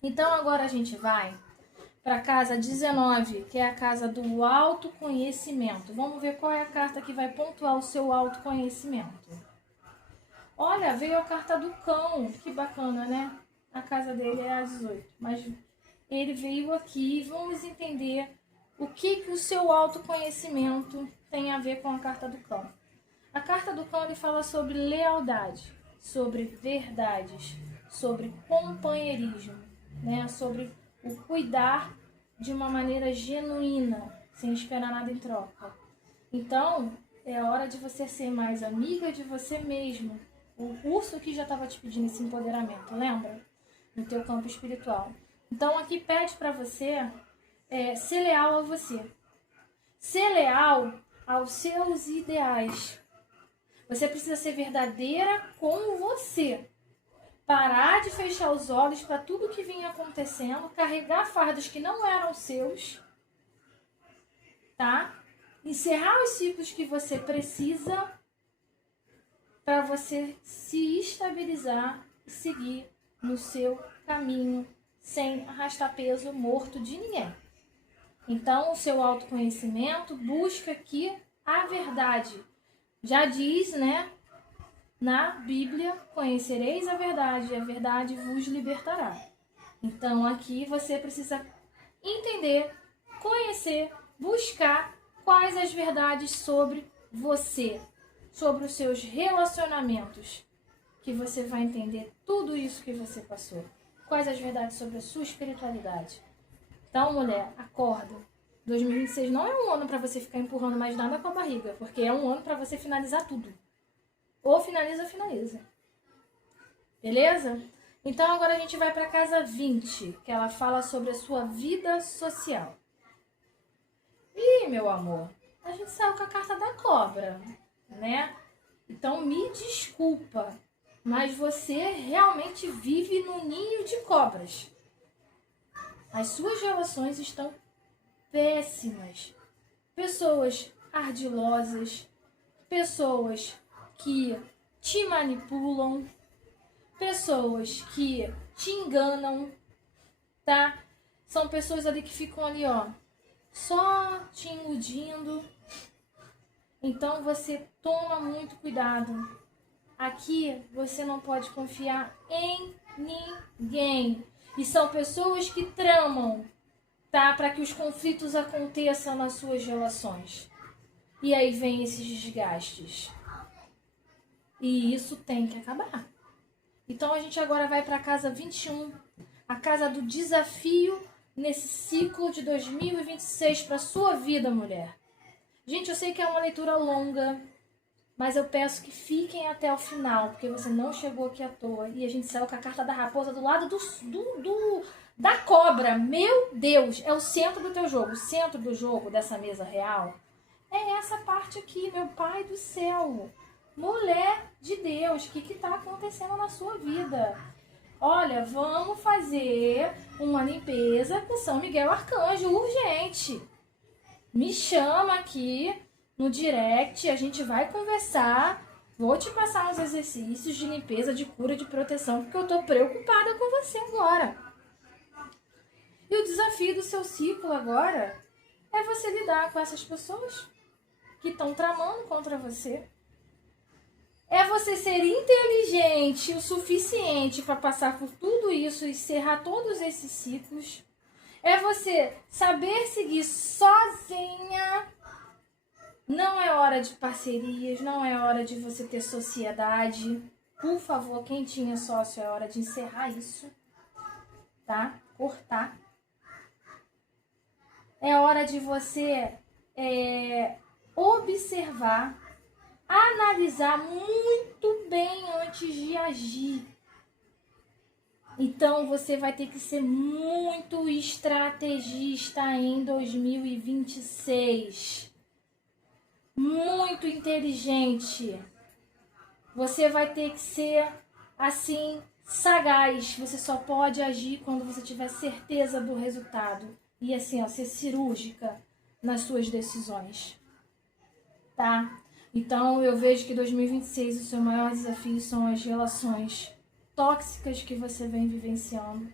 Então agora a gente vai para a casa 19, que é a casa do autoconhecimento. Vamos ver qual é a carta que vai pontuar o seu autoconhecimento. Olha, veio a carta do cão, que bacana, né? A casa dele é a 18, mas ele veio aqui e vamos entender o que o seu autoconhecimento tem a ver com a carta do cão. A carta do cão ele fala sobre lealdade, sobre verdades, sobre companheirismo, né? Sobre o cuidar de uma maneira genuína, sem esperar nada em troca. Então, é hora de você ser mais amiga de você mesmo. O curso que já estava te pedindo esse empoderamento, lembra? No teu campo espiritual. Então, aqui pede para você ser leal a você. Ser leal aos seus ideais. Você precisa ser verdadeira com você. Parar de fechar os olhos para tudo que vinha acontecendo, carregar fardos que não eram seus, tá? Encerrar os ciclos que você precisa para você se estabilizar e seguir no seu caminho sem arrastar peso morto de ninguém. Então, o seu autoconhecimento busca aqui a verdade. Já diz, né? Na Bíblia, conhecereis a verdade e a verdade vos libertará. Então, aqui você precisa entender, conhecer, buscar quais as verdades sobre você. sobre os seus relacionamentos que você vai entender tudo isso que você passou. Quais as verdades sobre a sua espiritualidade. Então, mulher, acorda. 2026 não é um ano para você ficar empurrando mais nada com a barriga, porque é um ano para você finalizar tudo. Ou finaliza ou finaliza. Beleza? Então, agora a gente vai para a casa 20, que ela fala sobre a sua vida social. Ih, meu amor, a gente saiu com a carta da cobra, né? Então, me desculpa, mas você realmente vive no ninho de cobras. As suas relações estão péssimas. Pessoas ardilosas, pessoas que te manipulam, pessoas que te enganam, tá? São pessoas ali que ficam ali, ó, só te iludindo. Então você toma muito cuidado. Aqui você não pode confiar em ninguém. E são pessoas que tramam, tá? Para que os conflitos aconteçam nas suas relações. E aí vem esses desgastes. E isso tem que acabar. Então a gente agora vai para a casa 21, a casa do desafio nesse ciclo de 2026 para sua vida, mulher. Gente, eu sei que é uma leitura longa, mas eu peço que fiquem até o final, porque você não chegou aqui à toa. E a gente saiu com a carta da raposa do lado da cobra. Meu Deus, é o centro do teu jogo. O centro do jogo dessa mesa real é essa parte aqui, meu pai do céu. Mulher de Deus, o que está acontecendo na sua vida? Olha, vamos fazer uma limpeza com São Miguel Arcanjo, urgente. Me chama aqui no direct, a gente vai conversar. Vou te passar uns exercícios de limpeza, de cura, de proteção, porque eu tô preocupada com você agora. E o desafio do seu ciclo agora é você lidar com essas pessoas que estão tramando contra você. É você ser inteligente o suficiente para passar por tudo isso e encerrar todos esses ciclos. É você saber seguir sozinha. Não é hora de parcerias, não é hora de você ter sociedade. Por favor, quem tinha sócio, é hora de encerrar isso, tá? Cortar. É hora de você observar, analisar muito bem antes de agir. Então, você vai ter que ser muito estrategista em 2026. Muito inteligente. Você vai ter que ser, assim, sagaz. Você só pode agir quando você tiver certeza do resultado. E, assim, ó, ser cirúrgica nas suas decisões. Tá? Então, eu vejo que 2026 o seu maior desafio são as relações tóxicas que você vem vivenciando.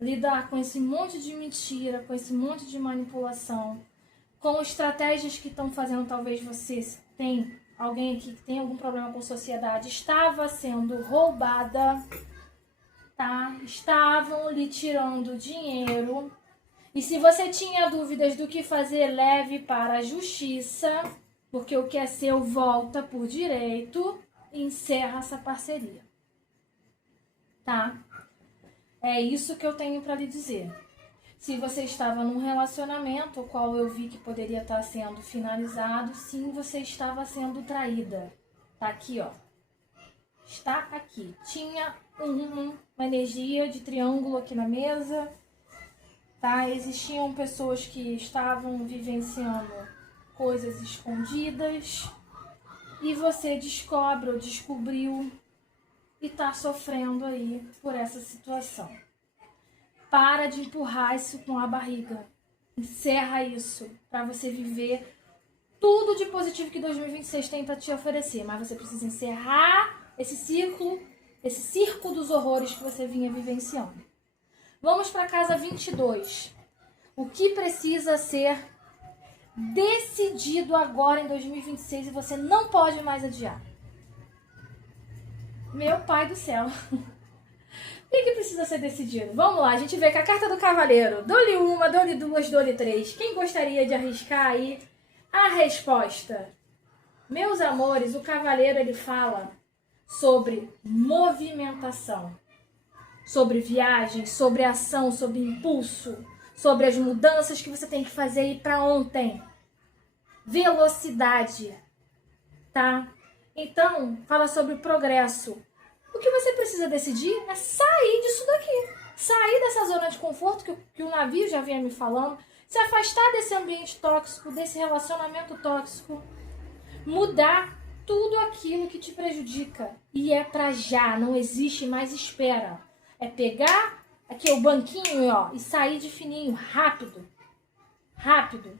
Lidar com esse monte de mentira, com esse monte de manipulação, com estratégias que estão fazendo, talvez você tem alguém aqui que tem algum problema com a sociedade, estava sendo roubada, tá? Estavam lhe tirando dinheiro. E se você tinha dúvidas do que fazer, leve para a justiça, porque o que é seu volta por direito e encerra essa parceria. Tá? É isso que eu tenho para lhe dizer. Se você estava num relacionamento, o qual eu vi que poderia estar sendo finalizado, sim, você estava sendo traída. Tá aqui, ó. Está aqui. Tinha uma energia de triângulo aqui na mesa. Tá? Existiam pessoas que estavam vivenciando coisas escondidas. E você descobre ou descobriu e tá sofrendo aí por essa situação. Para de empurrar isso com a barriga. Encerra isso para você viver tudo de positivo que 2026 tem para te oferecer. Mas você precisa encerrar esse ciclo, esse circo dos horrores que você vinha vivenciando. Vamos para a casa 22. O que precisa ser decidido agora em 2026 e você não pode mais adiar? Meu pai do céu. O que precisa ser decidido? Vamos lá, a gente vê que a carta do cavaleiro. Dou-lhe uma, dou-lhe duas, dou-lhe três. Quem gostaria de arriscar aí a resposta? Meus amores, o cavaleiro ele fala sobre movimentação, sobre viagem, sobre ação, sobre impulso, sobre as mudanças que você tem que fazer aí para ontem. Velocidade, tá? Então, fala sobre o progresso. O que você precisa decidir é sair disso daqui. Sair dessa zona de conforto que o navio já vinha me falando. Se afastar desse ambiente tóxico, desse relacionamento tóxico. Mudar tudo aquilo que te prejudica. E é pra já, não existe mais espera. É pegar aqui o banquinho, ó, e sair de fininho, rápido. Rápido.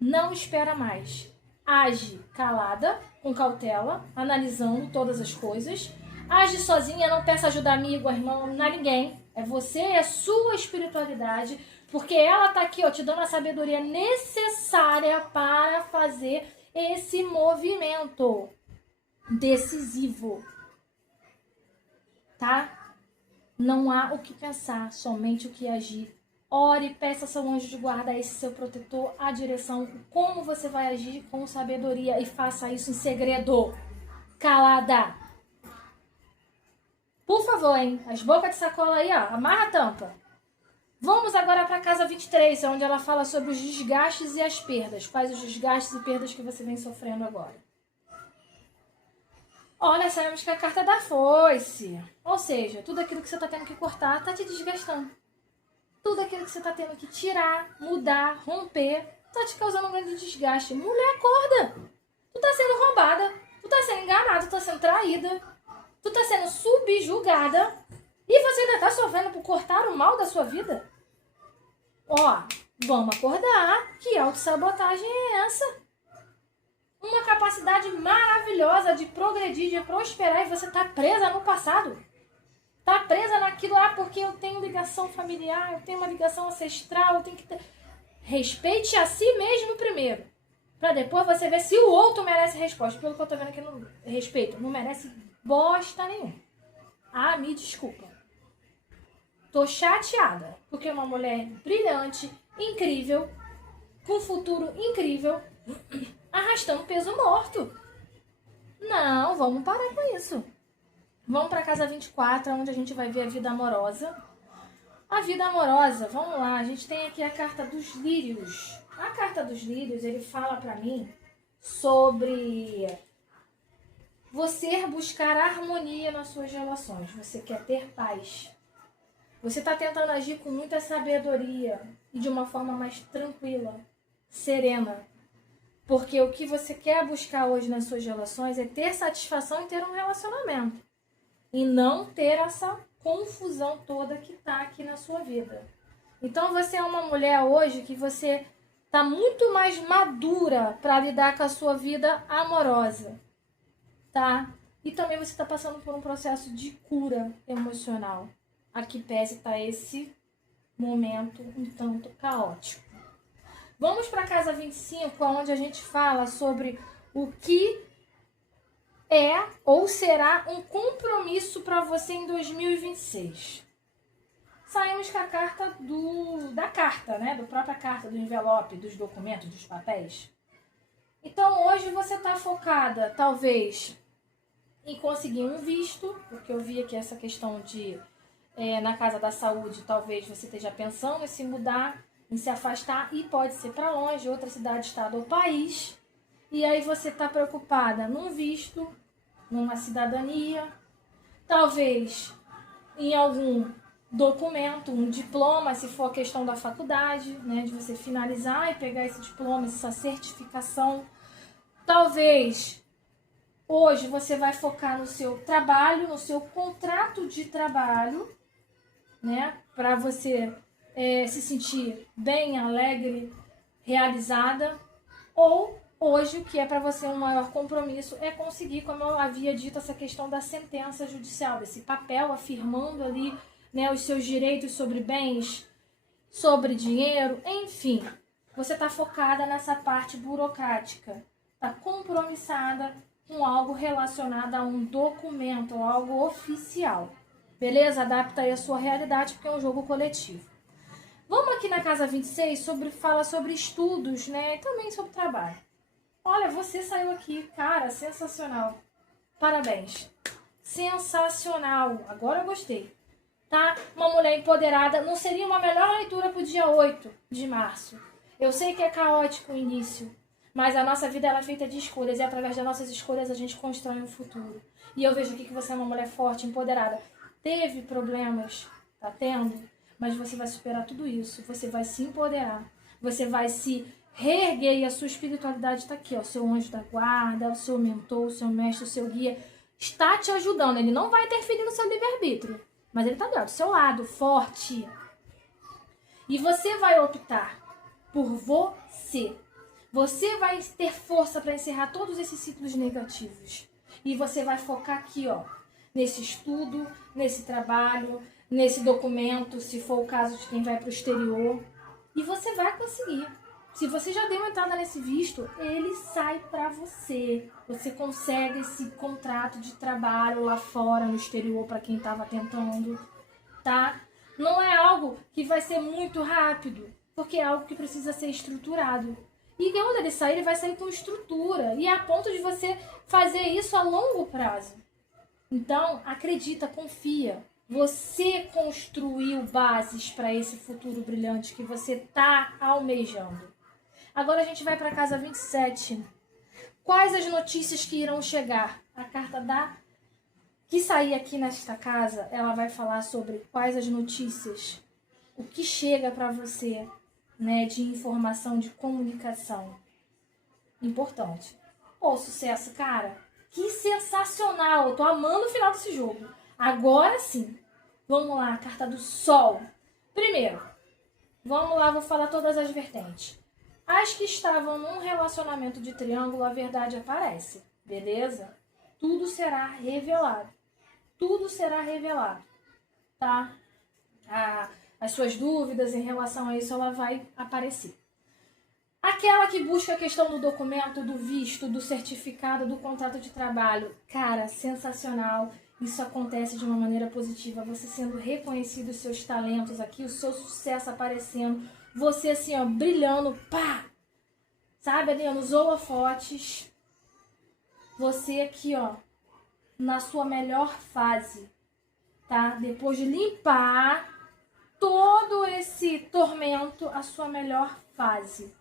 Não espera mais. Age calada, com cautela, analisando todas as coisas. Age sozinha, não peça ajuda amigo, irmão, não é ninguém. É você, é sua espiritualidade, porque ela tá aqui, ó, te dando a sabedoria necessária para fazer esse movimento decisivo. Tá? Não há o que pensar, somente o que agir. Ore, peça seu anjo de guarda, esse seu protetor, a direção, como você vai agir com sabedoria e faça isso em segredo. Calada. Por favor, hein? As bocas de sacola aí, ó, amarra a tampa. Vamos agora para a casa 23, onde ela fala sobre os desgastes e as perdas. Quais os desgastes e perdas que você vem sofrendo agora? Olha, sabemos que a carta da foice. Ou seja, tudo aquilo que você está tendo que cortar está te desgastando. Tudo aquilo que você está tendo que tirar, mudar, romper, está te causando um grande desgaste. Mulher, acorda! Tu está sendo roubada, tu está sendo enganada, tu está sendo traída, tu está sendo subjugada e você ainda está sofrendo por cortar o mal da sua vida? Ó, vamos acordar. Que autossabotagem é essa? Uma capacidade maravilhosa de progredir, de prosperar, e você está presa no passado. Tá presa naquilo, porque eu tenho ligação familiar, eu tenho uma ligação ancestral, eu tenho que ter... Respeite a si mesmo primeiro, pra depois você ver se o outro merece resposta. Pelo que eu tô vendo aqui, não respeito, não merece bosta nenhuma. Ah, me desculpa. Tô chateada, porque é uma mulher brilhante, incrível, com um futuro incrível, arrastando peso morto. Não, vamos parar com isso. Vamos para a casa 24, onde a gente vai ver a vida amorosa. A vida amorosa, vamos lá, a gente tem aqui a carta dos lírios. A carta dos lírios, ele fala para mim sobre você buscar harmonia nas suas relações. Você quer ter paz. Você está tentando agir com muita sabedoria e de uma forma mais tranquila, serena. Porque o que você quer buscar hoje nas suas relações é ter satisfação em ter um relacionamento. E não ter essa confusão toda que tá aqui na sua vida. Então você é uma mulher hoje que você tá muito mais madura para lidar com a sua vida amorosa, tá? E também você tá passando por um processo de cura emocional. Aqui pese tá esse momento um tanto caótico. Vamos para a casa 25, onde a gente fala sobre o que é ou será um compromisso para você em 2026. Saímos com a carta da carta, né? Da própria carta, do envelope, dos documentos, dos papéis. Então hoje você está focada, talvez, em conseguir um visto, porque eu vi aqui essa questão de, na casa da saúde, talvez você esteja pensando em se mudar, em se afastar, e pode ser para longe, outra cidade, estado ou país. E aí você está preocupada num visto, numa cidadania, talvez em algum documento, um diploma, se for a questão da faculdade, né, de você finalizar e pegar esse diploma, essa certificação. Talvez hoje você vai focar no seu trabalho, no seu contrato de trabalho, né, para você se sentir bem, alegre, realizada. Ou hoje, o que é para você um maior compromisso é conseguir, como eu havia dito, essa questão da sentença judicial, desse papel afirmando ali, né, os seus direitos sobre bens, sobre dinheiro, enfim. Você está focada nessa parte burocrática, está compromissada com algo relacionado a um documento, algo oficial. Beleza? Adapta aí a sua realidade, porque é um jogo coletivo. Vamos aqui na casa 26, fala sobre estudos, né, e também sobre trabalho. Olha, você saiu aqui, cara, sensacional. Parabéns. Sensacional. Agora eu gostei. Tá? Uma mulher empoderada. Não seria uma melhor leitura pro dia 8 de março? Eu sei que é caótico o início, mas a nossa vida ela é feita de escolhas e através das nossas escolhas a gente constrói um futuro. E eu vejo aqui que você é uma mulher forte, empoderada. Teve problemas, tá tendo? Mas você vai superar tudo isso. Você vai se empoderar. Você vai se reerguer e a sua espiritualidade está aqui, ó. O seu anjo da guarda, o seu mentor, o seu mestre, o seu guia está te ajudando. Ele não vai interferir no seu livre-arbítrio, mas ele está do seu lado, forte. E você vai optar por você. Você vai ter força para encerrar todos esses ciclos negativos. E você vai focar aqui, ó, nesse estudo, nesse trabalho, nesse documento, se for o caso de quem vai para o exterior. E você vai conseguir. Se você já deu entrada nesse visto, ele sai para você. Você consegue esse contrato de trabalho lá fora, no exterior, para quem estava tentando, tá? Não é algo que vai ser muito rápido, porque é algo que precisa ser estruturado. E quando ele sair, ele vai sair com estrutura. E é a ponto de você fazer isso a longo prazo. Então, acredita, confia. Você construiu bases para esse futuro brilhante que você está almejando. Agora a gente vai para a casa 27. Quais as notícias que irão chegar? A carta que sair aqui nesta casa, ela vai falar sobre quais as notícias, o que chega para você, né, de informação, de comunicação. Importante. Pô, sucesso, cara. Que sensacional. Eu tô amando o final desse jogo. Agora sim. Vamos lá, a carta do Sol. Primeiro, vamos lá, vou falar todas as vertentes. As que estavam num relacionamento de triângulo, a verdade aparece. Beleza? Tudo será revelado. Tudo será revelado. Tá? As suas dúvidas em relação a isso, ela vai aparecer. Aquela que busca a questão do documento, do visto, do certificado, do contrato de trabalho. Cara, sensacional. Isso acontece de uma maneira positiva. Você sendo reconhecido os seus talentos aqui, o seu sucesso aparecendo. Você assim, ó, brilhando, pá! Sabe, ali, ó, nos holofotes. Você aqui, ó, na sua melhor fase, tá? Depois de limpar todo esse tormento, a sua melhor fase.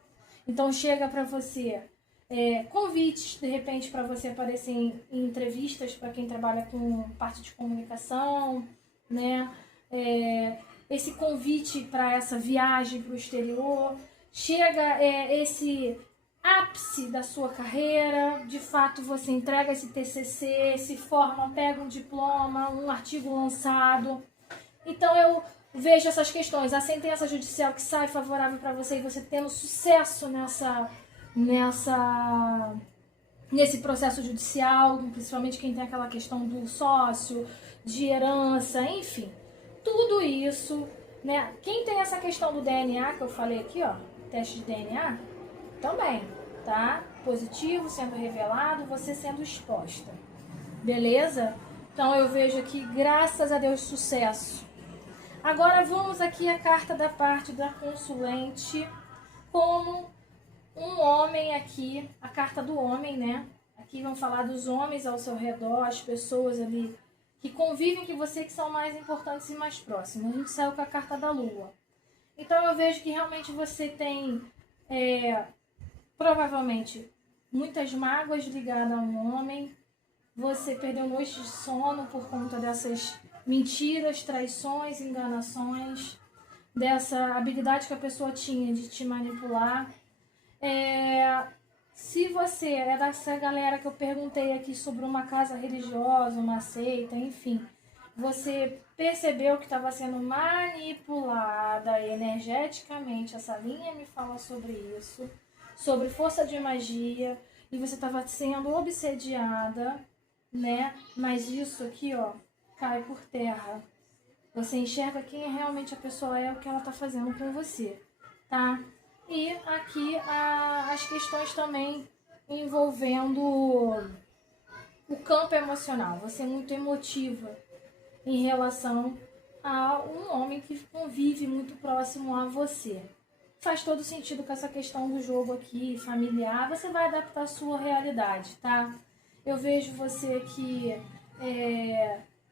Então chega para você convites, de repente, para você aparecer em entrevistas para quem trabalha com parte de comunicação, né? Esse convite para essa viagem para o exterior. Chega esse ápice da sua carreira, de fato você entrega esse TCC, se forma, pega um diploma, um artigo lançado. Então eu vejo essas questões, a sentença judicial que sai favorável para você e você tendo sucesso nesse processo judicial, principalmente quem tem aquela questão do sócio, de herança, enfim, tudo isso, né? Quem tem essa questão do DNA que eu falei aqui, ó, teste de DNA, também, tá? Positivo sendo revelado, você sendo exposta, beleza? Então eu vejo aqui, graças a Deus, sucesso. Agora vamos aqui a carta da parte da consulente, como um homem aqui, a carta do homem, né? Aqui vão falar dos homens ao seu redor, as pessoas ali que convivem com você, que são mais importantes e mais próximas. A gente saiu com a carta da lua. Então eu vejo que realmente você tem, provavelmente, muitas mágoas ligadas a um homem. Você perdeu noites de sono por conta dessas mentiras, traições, enganações, dessa habilidade que a pessoa tinha de te manipular. Se você é dessa galera que eu perguntei aqui sobre uma casa religiosa, uma seita, enfim, você percebeu que estava sendo manipulada energeticamente, essa linha me fala sobre isso, sobre força de magia, e você estava sendo obsediada, né? Mas isso aqui, ó, cai por terra. Você enxerga quem realmente a pessoa é, o que ela tá fazendo com você, tá? E aqui as questões também envolvendo o campo emocional. Você é muito emotiva em relação a um homem que convive muito próximo a você, faz todo sentido com essa questão do jogo aqui, familiar. Você vai adaptar a sua realidade, tá? Eu vejo você aqui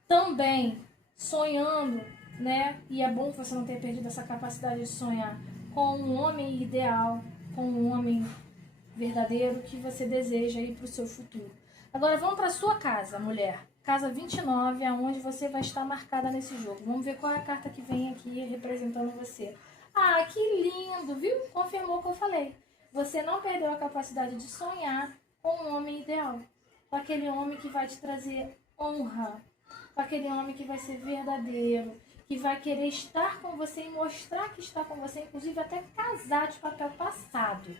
também sonhando, né? E é bom que você não tenha perdido essa capacidade de sonhar com um homem ideal, com um homem verdadeiro que você deseja ir para o seu futuro. Agora vamos para sua casa, mulher. Casa 29, aonde você vai estar marcada nesse jogo. Vamos ver qual é a carta que vem aqui representando você. Ah, que lindo, viu? Confirmou o que eu falei. Você não perdeu a capacidade de sonhar com um homem ideal. Com aquele homem que vai te trazer honra. Com aquele homem que vai ser verdadeiro. Que vai querer estar com você e mostrar que está com você. Inclusive até casar de papel passado,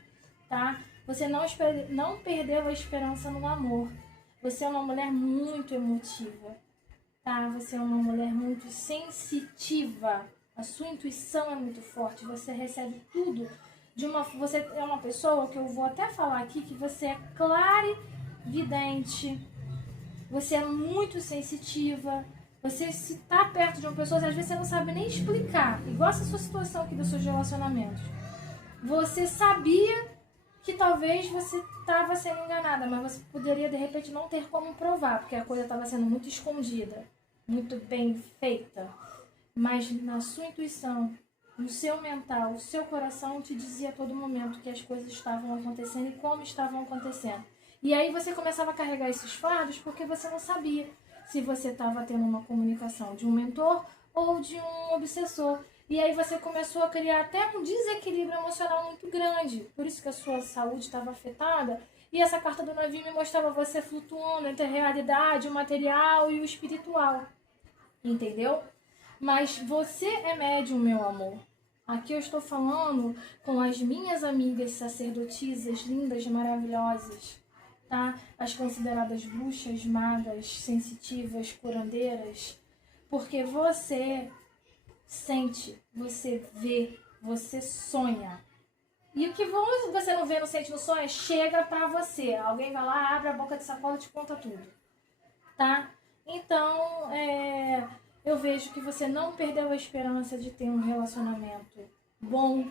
tá? Você não perdeu a esperança no amor. Você é uma mulher muito emotiva, tá? Você é uma mulher muito sensitiva. A sua intuição é muito forte. Você recebe tudo de uma... Você é uma pessoa que eu vou até falar aqui que você é clarividente. Você é muito sensitiva. Você, se tá perto de uma pessoa, às vezes você não sabe nem explicar. Igual essa sua situação aqui dos seus relacionamentos. Você sabia que talvez você estava sendo enganada, mas você poderia, de repente, não ter como provar, porque a coisa estava sendo muito escondida, muito bem feita. Mas na sua intuição, no seu mental, o seu coração te dizia a todo momento que as coisas estavam acontecendo e como estavam acontecendo. E aí você começava a carregar esses fardos porque você não sabia se você estava tendo uma comunicação de um mentor ou de um obsessor. E aí você começou a criar até um desequilíbrio emocional muito grande. Por isso que a sua saúde estava afetada. E essa carta do navio me mostrava você flutuando entre a realidade, o material e o espiritual. Entendeu? Mas você é médium, meu amor. Aqui eu estou falando com as minhas amigas sacerdotisas lindas, maravilhosas, tá? As consideradas bruxas, magas, sensitivas, curandeiras. Porque você sente, você vê, você sonha. E o que você não vê, não sente, não sonha, chega pra você. Alguém vai lá, abre a boca de sacola e te conta tudo. Tá? Então, eu vejo que você não perdeu a esperança de ter um relacionamento bom,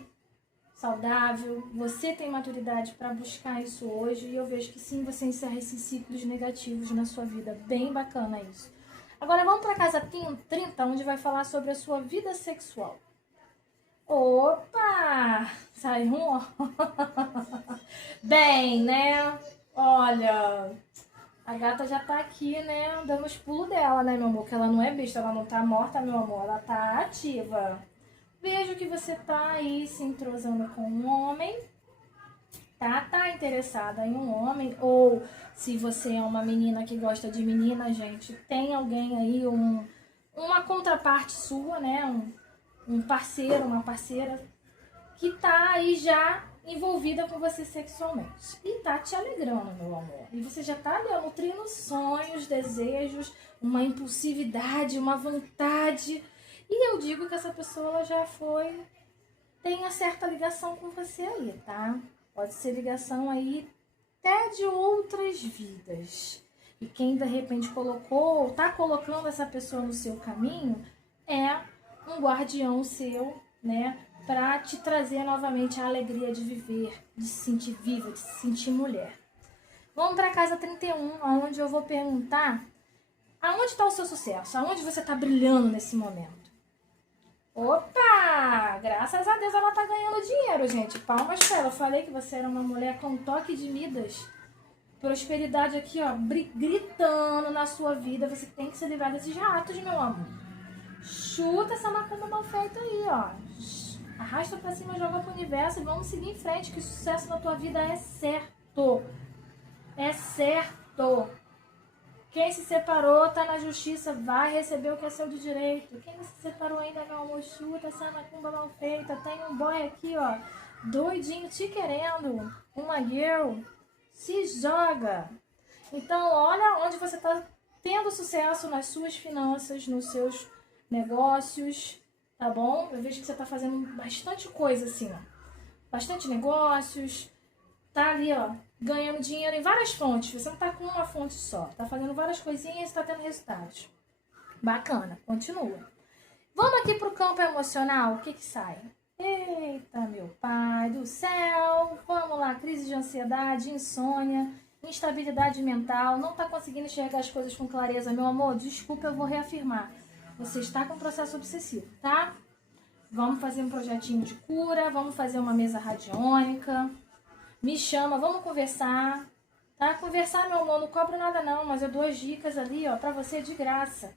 saudável. Você tem maturidade para buscar isso hoje. E eu vejo que sim, você encerra esses ciclos negativos na sua vida. Bem bacana isso. Agora vamos para a casa 30, onde vai falar sobre a sua vida sexual. Opa! Saiu um... Bem, né? Olha, a gata já tá aqui, né? Dando os pulos dela, né, meu amor? Que ela não é besta, ela não tá morta, meu amor. Ela tá ativa. Vejo que você tá aí se entrosando com um homem. Tá interessada em um homem, ou se você é uma menina que gosta de menina, gente, tem alguém aí, uma contraparte sua, né, um parceiro, uma parceira, que tá aí já envolvida com você sexualmente. E tá te alegrando, meu amor. E você já tá ali, nutrindo sonhos, desejos, uma impulsividade, uma vontade. E eu digo que essa pessoa ela já tem uma certa ligação com você aí, tá? Pode ser ligação aí até de outras vidas. E quem de repente tá colocando essa pessoa no seu caminho é um guardião seu, né? Pra te trazer novamente a alegria de viver, de se sentir viva, de se sentir mulher. Vamos pra casa 31, onde eu vou perguntar aonde está o seu sucesso, aonde você tá brilhando nesse momento. Opa! Graças a Deus ela tá ganhando dinheiro, gente. Palmas pra ela. Eu falei que você era uma mulher com toque de Midas. Prosperidade aqui, ó, gritando na sua vida. Você tem que se livrar desses ratos, meu amor. Chuta essa macumba mal feita aí, ó. Arrasta pra cima, joga pro universo e vamos seguir em frente, que o sucesso na tua vida é certo. É certo. Quem se separou, tá na justiça, vai receber o que é seu de direito. Quem não se separou ainda, meu amor, chuta essa macumba mal feita. Tem um boy aqui, ó, doidinho, te querendo. Uma girl. Se joga. Então, olha onde você tá tendo sucesso nas suas finanças, nos seus negócios, tá bom? Eu vejo que você tá fazendo bastante coisa assim, ó. Bastante negócios. Tá ali, ó, ganhando dinheiro em várias fontes. Você não tá com uma fonte só. Tá fazendo várias coisinhas e tá tendo resultados. Bacana. Continua. Vamos aqui pro campo emocional. O que sai? Eita, meu pai do céu! Vamos lá, crise de ansiedade, insônia, instabilidade mental, não está conseguindo enxergar as coisas com clareza, meu amor, desculpa, eu vou reafirmar. Você está com processo obsessivo, tá? Vamos fazer um projetinho de cura, vamos fazer uma mesa radiônica. Me chama, vamos conversar, tá? Conversar, meu amor, não cobro nada não, mas eu dou as dicas ali, ó, pra você de graça.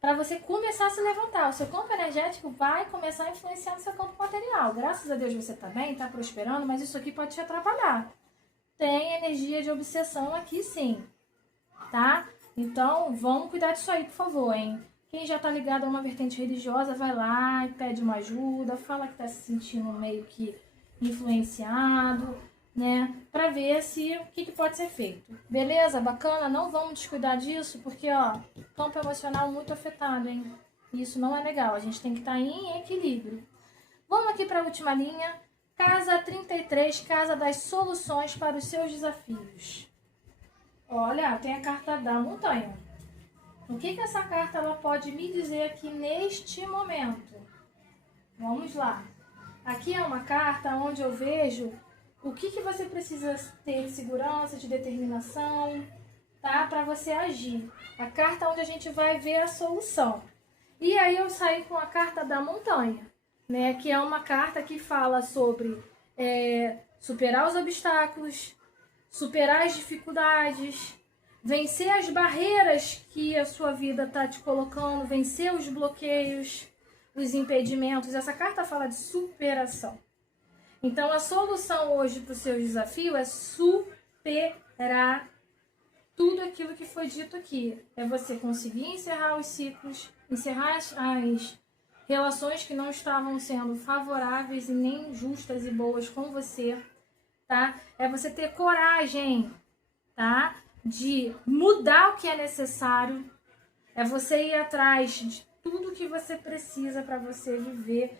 Pra você começar a se levantar. O seu campo energético vai começar a influenciar no seu campo material. Graças a Deus você tá bem, tá prosperando, mas isso aqui pode te atrapalhar. Tem energia de obsessão aqui sim, tá? Então, vamos cuidar disso aí, por favor, hein? Quem já tá ligado a uma vertente religiosa, vai lá e pede uma ajuda, fala que tá se sentindo meio que influenciado, né? Pra ver se o que pode ser feito. Beleza? Bacana? Não vamos descuidar disso, porque, ó, campo emocional muito afetado, hein? Isso não é legal. A gente tem que estar em equilíbrio. Vamos aqui para a última linha. Casa 33, casa das soluções para os seus desafios. Olha, tem a carta da montanha. O que essa carta ela pode me dizer aqui neste momento? Vamos lá. Aqui é uma carta onde eu vejo o que você precisa ter de segurança, de determinação, tá? Para você agir. A carta onde a gente vai ver a solução. E aí eu saí com a carta da montanha, né? Que é uma carta que fala sobre superar os obstáculos, superar as dificuldades, vencer as barreiras que a sua vida está te colocando, vencer os bloqueios, os impedimentos. Essa carta fala de superação. Então, a solução hoje para o seu desafio é superar tudo aquilo que foi dito aqui. É você conseguir encerrar os ciclos, encerrar as relações que não estavam sendo favoráveis e nem justas e boas com você, tá? É você ter coragem, tá? De mudar o que é necessário. É você ir atrás de tudo que você precisa para você viver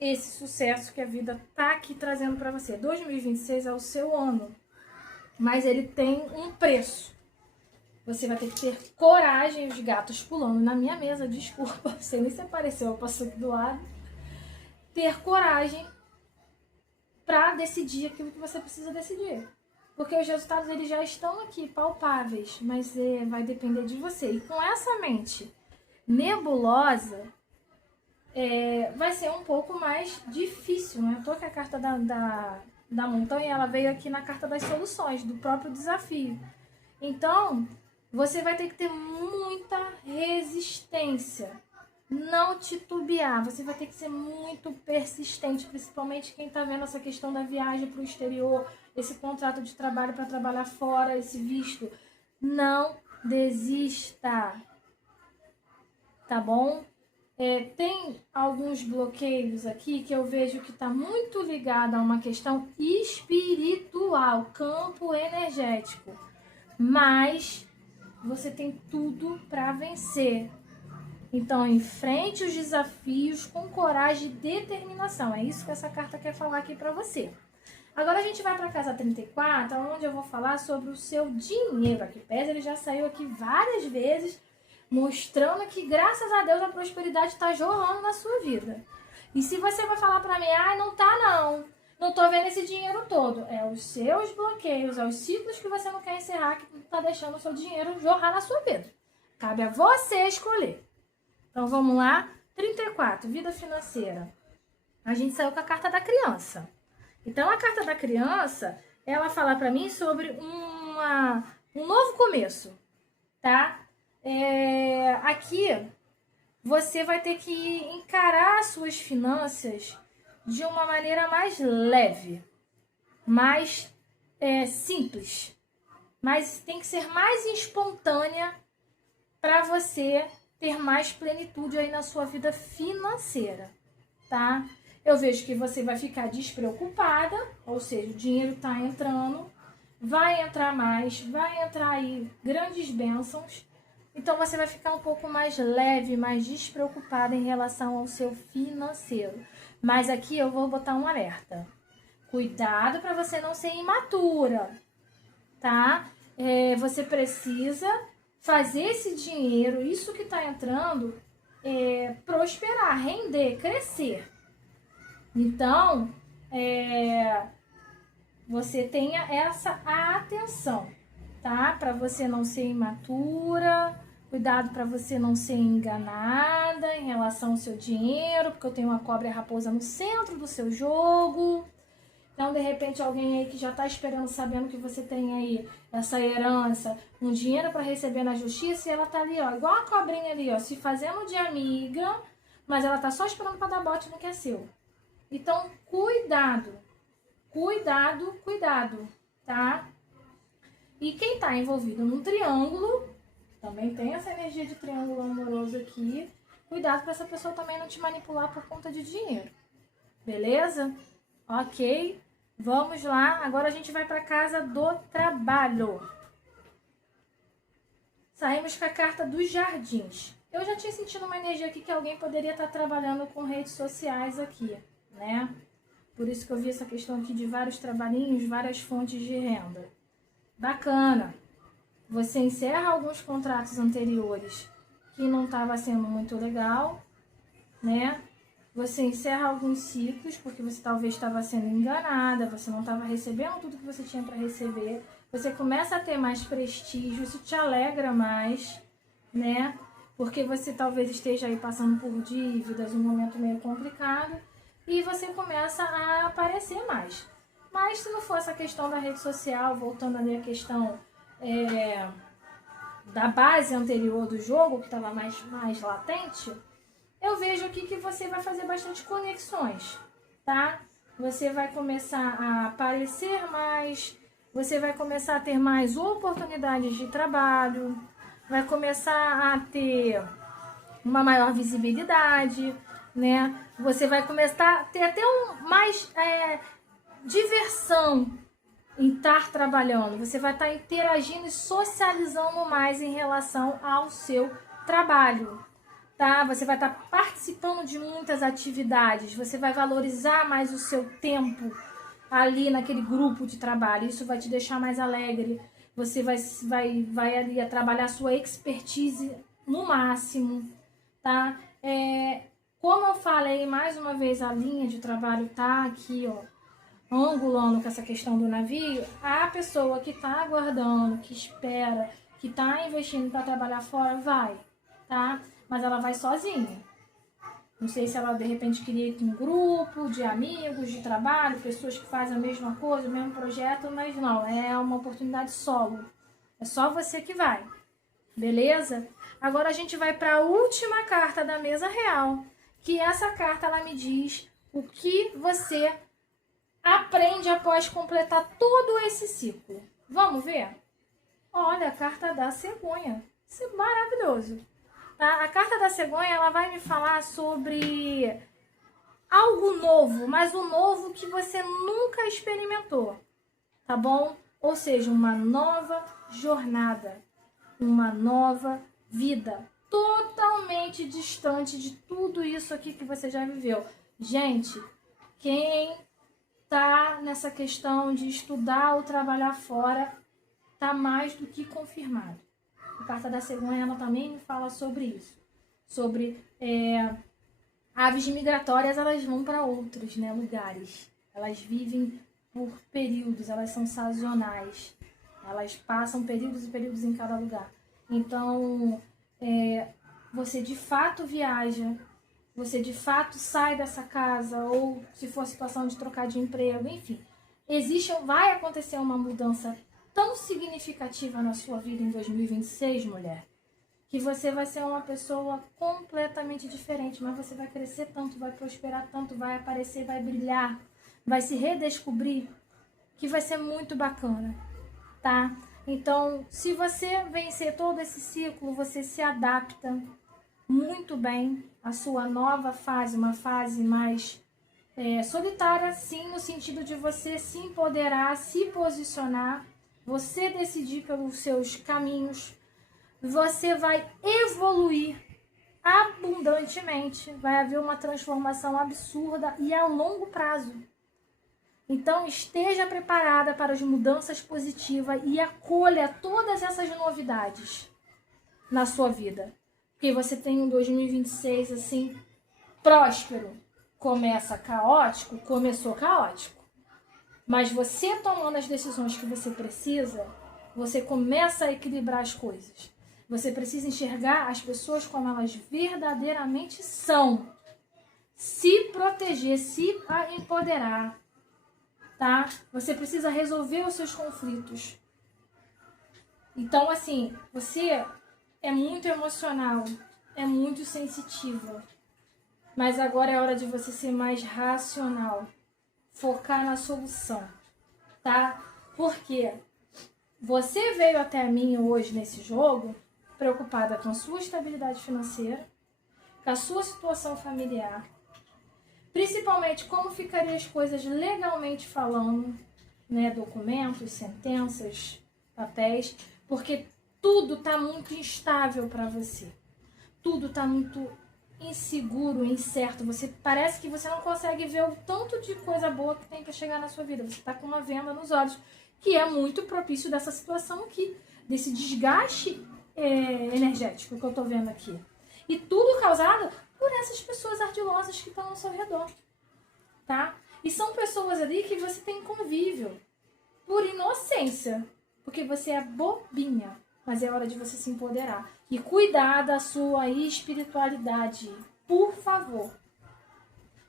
esse sucesso que a vida tá aqui trazendo para você. 2026 é o seu ano, mas ele tem um preço. Você vai ter que ter coragem, os gatos pulando na minha mesa, desculpa, você nem se apareceu, eu passo aqui do lado. Ter coragem para decidir aquilo que você precisa decidir. Porque os resultados eles já estão aqui, palpáveis, mas vai depender de você. E com essa mente nebulosa, vai ser um pouco mais difícil, né? Eu tô com a carta da montanha, ela veio aqui na carta das soluções, do próprio desafio. Então, você vai ter que ter muita resistência, não titubear, você vai ter que ser muito persistente, principalmente quem tá vendo essa questão da viagem para o exterior, esse contrato de trabalho para trabalhar fora, esse visto. Não desista, tá bom? Tem alguns bloqueios aqui que eu vejo que está muito ligado a uma questão espiritual, campo energético. Mas você tem tudo para vencer. Então, enfrente os desafios com coragem e determinação. É isso que essa carta quer falar aqui para você. Agora a gente vai para a casa 34, onde eu vou falar sobre o seu dinheiro. Aqui pesa, ele já saiu aqui várias vezes, mostrando que, graças a Deus, a prosperidade está jorrando na sua vida. E se você vai falar para mim, não tá não, não tô vendo esse dinheiro todo. É os seus bloqueios, é os ciclos que você não quer encerrar que tá deixando o seu dinheiro jorrar na sua vida. Cabe a você escolher. Então vamos lá. 34, vida financeira. A gente saiu com a carta da criança. Então a carta da criança, ela fala para mim sobre um novo começo, tá? Aqui você vai ter que encarar as suas finanças de uma maneira mais leve, mais simples, mas tem que ser mais espontânea para você ter mais plenitude aí na sua vida financeira, tá? Eu vejo que você vai ficar despreocupada, ou seja, o dinheiro tá entrando, vai entrar mais, vai entrar aí grandes bênçãos. Então, você vai ficar um pouco mais leve, mais despreocupada em relação ao seu financeiro. Mas aqui eu vou botar um alerta. Cuidado para você não ser imatura, tá? Você precisa fazer esse dinheiro, isso que está entrando, prosperar, render, crescer. Então, você tenha essa atenção, tá? Para você não ser imatura, cuidado para você não ser enganada em relação ao seu dinheiro, porque eu tenho uma cobra e a raposa no centro do seu jogo. Então, de repente, alguém aí que já tá esperando, sabendo que você tem aí essa herança, um dinheiro para receber na justiça, e ela tá ali, ó, igual a cobrinha ali, ó, se fazendo de amiga, mas ela tá só esperando para dar bote no que é seu. Então, cuidado, cuidado, cuidado, tá? E quem tá envolvido num triângulo, também tem essa energia de triângulo amoroso aqui, cuidado para essa pessoa também não te manipular por conta de dinheiro, beleza? Ok, vamos lá. Agora a gente vai para casa do trabalho. Saímos com a carta dos jardins. Eu já tinha sentido uma energia aqui que alguém poderia estar trabalhando com redes sociais aqui, né? Por isso que eu vi essa questão aqui de vários trabalhinhos, várias fontes de renda. Bacana. Você encerra alguns contratos anteriores que não estava sendo muito legal, né? Você encerra alguns ciclos porque você talvez estava sendo enganada, você não estava recebendo tudo que você tinha para receber. Você começa a ter mais prestígio, isso te alegra mais, né? Porque você talvez esteja aí passando por dívidas, um momento meio complicado, e você começa a aparecer mais. Mas se não for essa questão da rede social, voltando ali a questão da base anterior do jogo, que estava mais latente, eu vejo aqui que você vai fazer bastante conexões, tá? Você vai começar a aparecer mais, você vai começar a ter mais oportunidades de trabalho, vai começar a ter uma maior visibilidade, né? Você vai começar a ter até mais diversão em estar trabalhando. Você vai estar interagindo e socializando mais em relação ao seu trabalho. Tá? Você vai estar participando de muitas atividades, você vai valorizar mais o seu tempo ali naquele grupo de trabalho, isso vai te deixar mais alegre, você vai ali a trabalhar sua expertise no máximo, tá? Como eu falei, mais uma vez, a linha de trabalho tá aqui, ó, angulando com essa questão do navio, a pessoa que tá aguardando, que espera, que tá investindo para trabalhar fora, vai, tá? Mas ela vai sozinha. Não sei se ela de repente queria ir com um grupo de amigos, de trabalho, pessoas que fazem a mesma coisa, o mesmo projeto, mas não, é uma oportunidade solo. É só você que vai. Beleza? Agora a gente vai para a última carta da mesa real, que essa carta ela me diz o que você aprende após completar todo esse ciclo. Vamos ver? Olha, a carta da cegonha. Isso é maravilhoso. Tá? A carta da cegonha ela vai me falar sobre algo novo, mas o novo que você nunca experimentou, tá bom? Ou seja, uma nova jornada, uma nova vida, totalmente distante de tudo isso aqui que você já viveu. Gente, quem tá nessa questão de estudar ou trabalhar fora, tá mais do que confirmado. A carta da cegonha ela também me fala sobre isso, sobre aves migratórias, elas vão para outros, né, lugares, elas vivem por períodos, elas são sazonais, elas passam períodos e períodos em cada lugar. Então, você de fato viaja, você de fato sai dessa casa, ou se for a situação de trocar de emprego, enfim, vai acontecer uma mudança tão significativa na sua vida em 2026, mulher, que você vai ser uma pessoa completamente diferente, mas você vai crescer tanto, vai prosperar tanto, vai aparecer, vai brilhar, vai se redescobrir, que vai ser muito bacana, tá? Então, se você vencer todo esse ciclo, você se adapta muito bem à sua nova fase, uma fase mais solitária, sim, no sentido de você se empoderar, se posicionar, você decidir pelos seus caminhos, você vai evoluir abundantemente, vai haver uma transformação absurda e a longo prazo. Então esteja preparada para as mudanças positivas e acolha todas essas novidades na sua vida. Porque você tem um 2026 assim, próspero, começa caótico, começou caótico. Mas você tomando as decisões que você precisa, você começa a equilibrar as coisas. Você precisa enxergar as pessoas como elas verdadeiramente são. Se proteger, se empoderar, tá? Você precisa resolver os seus conflitos. Então, assim, você é muito emocional, é muito sensitiva. Mas agora é hora de você ser mais racional. Focar na solução, tá? Porque você veio até mim hoje nesse jogo preocupada com a sua estabilidade financeira, com a sua situação familiar, principalmente como ficariam as coisas legalmente falando, né? Documentos, sentenças, papéis, porque tudo tá muito instável para você. Tudo tá muito inseguro, incerto. Você parece que você não consegue ver o tanto de coisa boa que tem para chegar na sua vida. Você tá com uma venda nos olhos, que é muito propício dessa situação aqui, desse desgaste energético que eu tô vendo aqui. E tudo causado por essas pessoas ardilosas que estão ao seu redor, tá? E são pessoas ali que você tem convívio por inocência, porque você é bobinha. Mas é hora de você se empoderar e cuidar da sua espiritualidade, por favor.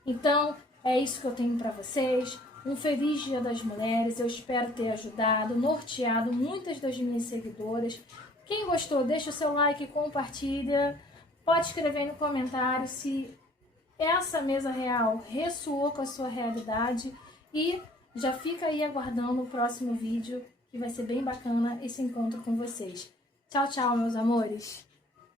Então, é isso que eu tenho para vocês. Um feliz Dia das Mulheres. Eu espero ter ajudado, norteado muitas das minhas seguidoras. Quem gostou, deixa o seu like, compartilha. Pode escrever aí no comentário se essa mesa real ressoou com a sua realidade. E já fica aí aguardando o próximo vídeo, que vai ser bem bacana esse encontro com vocês. Tchau, tchau, meus amores!